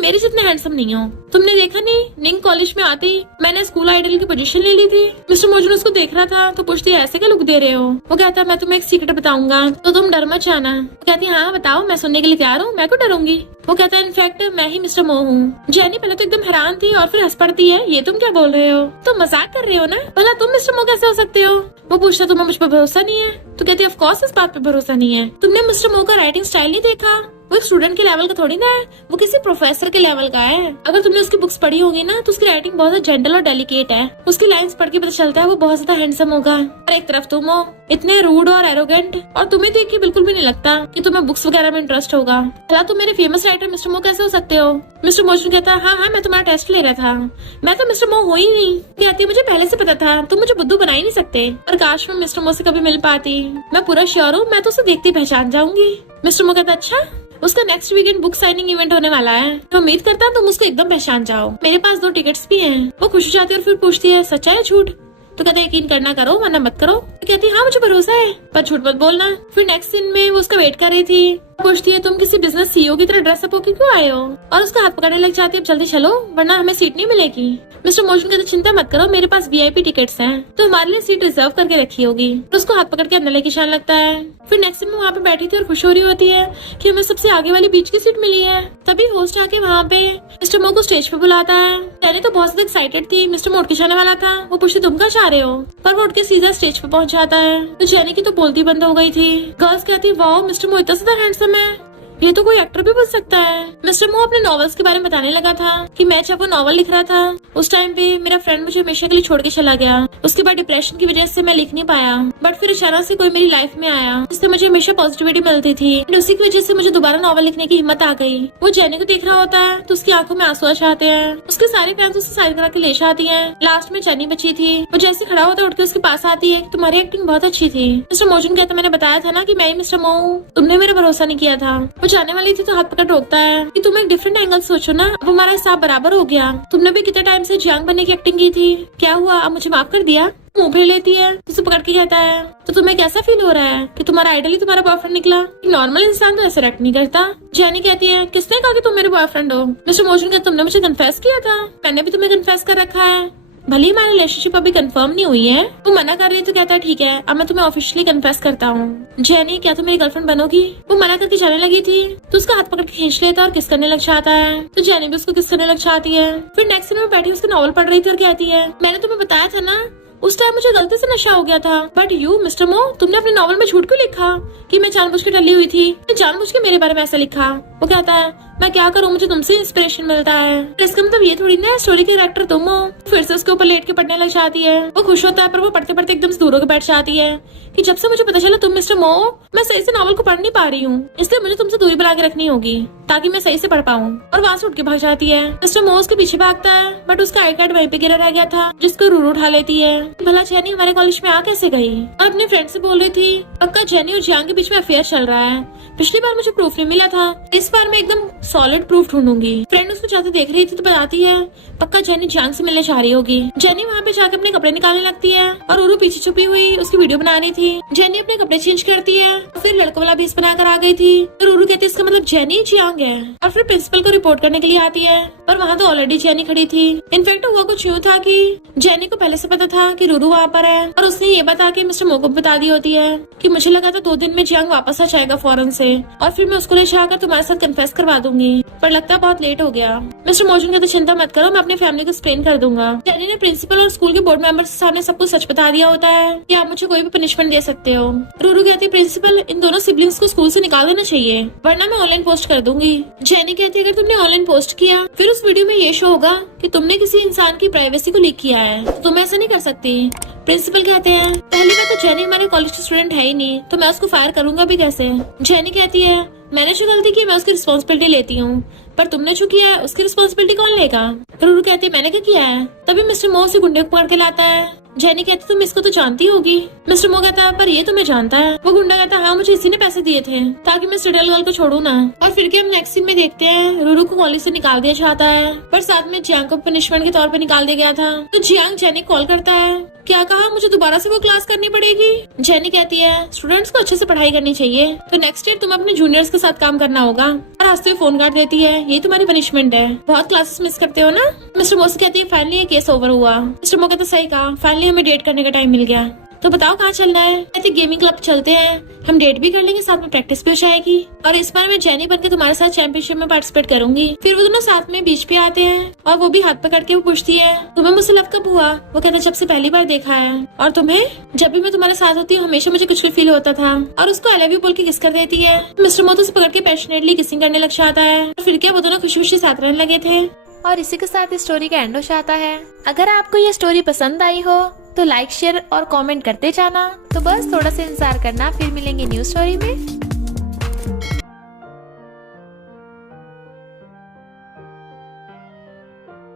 मेरे जितने हैंडसम नहीं हो, तुमने देखा नहीं निंग कॉलेज में आते ही मैंने स्कूल आइडल की पोजीशन ले ली थी। मिस्टर मोजन उसको देख रहा था तो पूछती है ऐसे क्या लुक दे रहे हो? वो कहता है मैं तुम्हें एक सीक्रेट बताऊंगा तो तुम डर मत जाना। वो कहती है हाँ बताओ मैं सुनने के लिए तैयार हूँ, मैं क्यों डरूंगी। वो कहता है इनफैक्ट मैं ही मिस्टर मो हूँ। जेनी पहले तो एकदम हैरान थी और फिर हंस पड़ती है ये तुम क्या बोल रहे हो, तुम मजाक कर रहे हो ना, भला तुम मिस्टर मो कैसे हो सकते हो? वो पूछता तुम्हें मुझ पर भरोसा नहीं है? तो कहती है ऑफ कोर्स इस बात पे भरोसा नहीं है, तुमने मिस्टर मो का राइटिंग स्टाइल नहीं देखा, वो एक स्टूडेंट के लेवल का थोड़ी ना है, वो किसी प्रोफेसर के लेवल का है। अगर तुमने उसकी बुक्स पढ़ी होगी ना तो उसकी राइटिंग बहुत ज्यादा जेंटल और डेलिकेट है, उसकी लाइंस पढ़ के पता चलता है वो बहुत ज्यादा हैंडसम होगा। और एक तरफ तुम हो इतने रूड और एरोगेंट, और तुम्हें देख के बिल्कुल भी नहीं लगता कि तुम्हें बुक्स वगैरह में इंटरेस्ट होगा। भला तुम मेरे फेमस राइटर मिस्टर मो कैसे हो सकते हो? मिस्टर मोजन कहता है हाँ मैं तुम्हारा टेस्ट ले रहा था, मैं तो मिस्टर मो हो ही नहीं। कहती मुझे पहले से पता था, तुम मुझे बुद्धू बना ही नहीं सकते, पर काश मैं मिस्टर मो से कभी मिल पाती, मैं पूरा श्योर हूँ मैं तो उसे देखती पहचान जाऊंगी। मिस्टर मो कहता अच्छा उसका next weekend book signing event होने वाला है। तो उम्मीद करता हूँ तुम उसको एकदम पहचान जाओ। मेरे पास 2 टिकट्स भी हैं। वो खुश हो जाती है और फिर पूछती है सच्चा है झूठ? तो कहता है यकीन करना करो वरना मत करो। तो कहती है हाँ मुझे भरोसा है पर झूठ मत बोलना। फिर नेक्स्ट सीन में वो उसका वेट कर रही थी। पूछती है तुम किसी बिजनेस सीईओ की तरह ड्रेसअप होके क्यों आए हो? और उसका हाथ पकड़ने लग जाती है अब जल्दी चलो वरना हमें सीट नहीं मिलेगी। मिस्टर मोशन कहते चिंता मत करो मेरे पास वीआईपी टिकट्स हैं तो हमारे लिए सीट रिजर्व करके रखी होगी। तो उसको हाथ पकड़ के अंदर लेके जाने लगता है। फिर नेक्स्ट में वहाँ पे बैठी थी और खुश हो रही होती है कि हमें सबसे आगे वाली बीच की सीट मिली है। तभी होस्ट आके वहाँ पे मिस्टर मो को स्टेज पे बुलाता है। पहले तो बहुत ज्यादा एक्साइटेड थी। मिस्टर मो उठ के जाने वाला था। वो पूछती तुम कहाँ जा रहे हो? पर वो उठ के सीधा स्टेज पे पहुंच जाता है। तो जेनी की तो बोलती बंद हो गई थी। गर्ल्स कहती वाओ मिस्टर मो इतना ज्यादा हैंडसम है, ये तो कोई एक्टर भी बन सकता है। मिस्टर मो अपने नॉवेल्स के बारे में बताने लगा था कि मैं जब वो नॉवल लिख रहा था उस टाइम पे मेरा फ्रेंड मुझे हमेशा के लिए छोड़ के चला गया। उसके बाद डिप्रेशन की वजह से मैं लिख नहीं पाया बट फिर अचानक से कोई मेरी लाइफ में आया जिससे मुझे हमेशा पॉजिटिविटी मिलती थी। उसी की वजह से मुझे दोबारा नॉवल लिखने की हिम्मत आ गई। वो जेनी को देख रहा होता है तो उसकी आंखों में आंसू आ जाते हैं। उसके सारे फैंस उसे साइड करा के ले जाती है। लास्ट में जेनी बची थी। वो जैसे खड़ा होता है उठ के उसके पास आती है तुम्हारी एक्टिंग बहुत अच्छी थी। मिस्टर मोजन कहता मैंने बताया था ना कि मैं ही मिस्टर मो हूँ, तुमने मेरा भरोसा नहीं किया था। वो जाने वाली थी तो हाथ पकड़ रोकता है कि तुम एक डिफरेंट एंगल सोचो ना, अब हमारा हिसाब बराबर हो गया। तुमने भी कितने टाइम से जियांग बनने की एक्टिंग की थी, क्या हुआ अब मुझे माफ कर दिया? मुंह पे लेती है तो उसे पकड़ के कहता है तो तुम्हें कैसा फील हो रहा है कि तुम्हारा आइडल ही तुम्हारा बॉयफ्रेंड निकला? नॉर्मल इंसान तो ऐसे एक्ट नहीं करता। जेनी कहती है किसने कहा कि तुम मेरे बॉयफ्रेंड हो? मिस्टर मोशन कहते तुमने मुझे कन्फेस किया था। मैंने भी तुम्हें कन्फेस कर रखा है, भले ही हमारी रिलेशनशिप अभी कंफर्म नहीं हुई है। वो मना कर रही है तो कहता है ठीक है अब मैं तुम्हें ऑफिशियली कन्फेस करता हूँ। जेनी क्या तुम मेरी गर्लफ्रेंड बनोगी? वो मना करके जाने लगी थी तो उसका हाथ पकड़ के खींच लेता है और किस करने लग जाता है। तो जेनी भी उसको किस करने लग जाती है। फिर नेक्स्ट दिन में बैठी उसका नॉवल पढ़ रही थी और कहती है मैंने तुम्हें बताया था ना उस टाइम मुझे गलती से नशा हो गया था बट यू मिस्टर मो तुमने अपने नॉवल में झूठ क्यों लिखा कि मैं जानबूझ के डली हुई थी, जानबूझ के मेरे बारे में ऐसा लिखा। वो कहता है मैं क्या करूँ मुझे तुमसे इंस्पिरेशन मिलता है। इसका मतलब ये थोड़ी ना स्टोरी के कैरेक्टर तुम हो। फिर से उसके ऊपर लेट के पढ़ने लग जाती है। वो खुश होता है पर वो पढ़ते पढ़ते एकदम से दूर होकर बैठ जाती है कि जब से मुझे पता चला तुम मिस्टर मो मैं सही से नॉवल को पढ़ नहीं पा रही हूँ, इसलिए मुझे तुमसे दूरी बना के रखनी होगी ताकि मैं सही से पढ़ पाऊँ। और वहाँ से उठ के भाग जाती है। मिस्टर मो उसके पीछे भागता है बट उसका आई कार्ड वहीं पे गिरा रह गया था जिसको रूरू उठा लेती है। भला जेनी हमारे कॉलेज में आ कैसे गई? और अपने फ्रेंड से बोल रही थी पक्का जेनी और जियांग के बीच में अफेयर चल रहा है। पिछली बार मुझे प्रूफ नहीं मिला था, इस बार मैं एकदम सॉलिड प्रूफ ढूंढूंगी। फ्रेंड उसको जाते देख रही थी तो बताती है पक्का जेनी जियांग से मिलने जा रही होगी। जेनी वहाँ पे जाकर अपने कपड़े निकालने लगती है और रूरू पीछे छुपी हुई उसकी वीडियो बना रही थी। जेनी अपने कपड़े चेंज करती है फिर लड़कों वाला भेस बनाकर आ गई थी। तो रूरू कहती है इसका मतलब जेनी जियांग है और फिर प्रिंसिपल को रिपोर्ट करने के लिए आती है पर वहाँ तो ऑलरेडी जेनी खड़ी थी। इनफेक्ट हुआ कुछ यूँ था कि जेनी को पहले से पता था कि रूरू वहाँ पर है और उसने ये बता के मिस्टर मो को बता दी होती है कि मुझे लगा था 2 दिन में जियांग वापस आ जाएगा फॉरेन से और फिर मैं उसको ले जाकर तुम्हारे साथ कन्फेस करवा दूंगी, पर लगता बहुत लेट हो गया। मिस्टर मोजन कहते चिंता मत करो मैं अपनी फैमिली को एक्सप्लेन कर दूंगा। जेनी ने प्रिंसिपल और स्कूल के बोर्ड मेंबर्स के सामने सब कुछ सच बता दिया होता है कि आप मुझे कोई भी पनिशमेंट दे सकते हो। रूरू कहती है प्रिंसिपल इन दोनों सिबलिंग्स को स्कूल से निकाल देना चाहिए वरना मैं ऑनलाइन पोस्ट कर दूंगी। जेनी कहती है अगर तुमने ऑनलाइन पोस्ट किया फिर उस वीडियो में ये शो होगा कि तुमने किसी इंसान की प्राइवेसी को लीक किया है तो तुम ऐसा नहीं कर सकती। प्रिंसिपल कहते हैं पहली बात तो जेनी हमारे कॉलेज की स्टूडेंट है ही नहीं तो मैं उसको फायर करूंगा भी कैसे। जेनी कहती है मैंने जो गलती की मैं उसकी रिस्पॉन्सिबिलिटी लेती हूँ पर तुमने जो किया है उसकी रिस्पॉन्सिबिलिटी कौन लेगा? रूरू कहती है मैंने क्या किया है? तभी मिस्टर मो से गुंडे को पकड़ के लाता है। जेनी कहती तुम इसको तो जानती होगी। मिस्टर मो कहता है पर ये तुम्हें जानता है। वो गुंडा कहता है हाँ मुझे इसी ने पैसे दिए थे ताकि मैं स्टडल गर्ल को छोड़ू ना। और फिर के हम नेक्स्ट सीन में देखते हैं रूरू को कॉलेज से निकाल दिया जाता है पर साथ में जियांग को पनिशमेंट के तौर पे निकाल दिया गया था। तो जियांग जेनी कॉल करता है क्या कहा मुझे दोबारा से वो क्लास करनी पड़ेगी? जेनी कहती है स्टूडेंट्स को अच्छे से पढ़ाई करनी चाहिए तो नेक्स्ट ईयर तुम अपने जूनियर्स के साथ काम करना होगा। और रास्ते में फोन काट देती है ये तुम्हारी पनिशमेंट है, बहुत क्लासेस मिस करते हो ना। मिस्टर मो से कहती है फाइनली ये केस ओवर हुआ। मिस्टर मो कहते सही कहा फाइनली हमें डेट करने का टाइम मिल गया तो बताओ कहाँ चलना है? कहते गेमिंग क्लब चलते हैं, हम डेट भी कर लेंगे साथ में प्रैक्टिस भी हो जाएगी और इस बार मैं जेनी बनके तुम्हारे साथ चैंपियनशिप में पार्टिसिपेट करूंगी। फिर वो दोनों साथ में बीच पे आते हैं और वो भी हाथ पकड़ के वो पूछती है तुम्हें मुझसे लव कब हुआ? वो कहता जब से पहली बार देखा है। और तुम्हें? जब भी मैं तुम्हारे साथ होती हूँ हमेशा मुझे कुछ भी फील होता था। और उसको आई लव यू बोल के किस कर देती है। मिस्टर मोतो से पकड़ के पैशनेटली किसिंग करने लग जाता है। फिर क्या वो दोनों खुशी खुशी साथ रहने लगे थे। और इसी के साथ इस स्टोरी का एंड हो जाता है। अगर आपको ये स्टोरी पसंद आई हो तो लाइक शेयर और कमेंट करते जाना। तो बस थोड़ा सा इंतजार करना, फिर मिलेंगे न्यू स्टोरी में।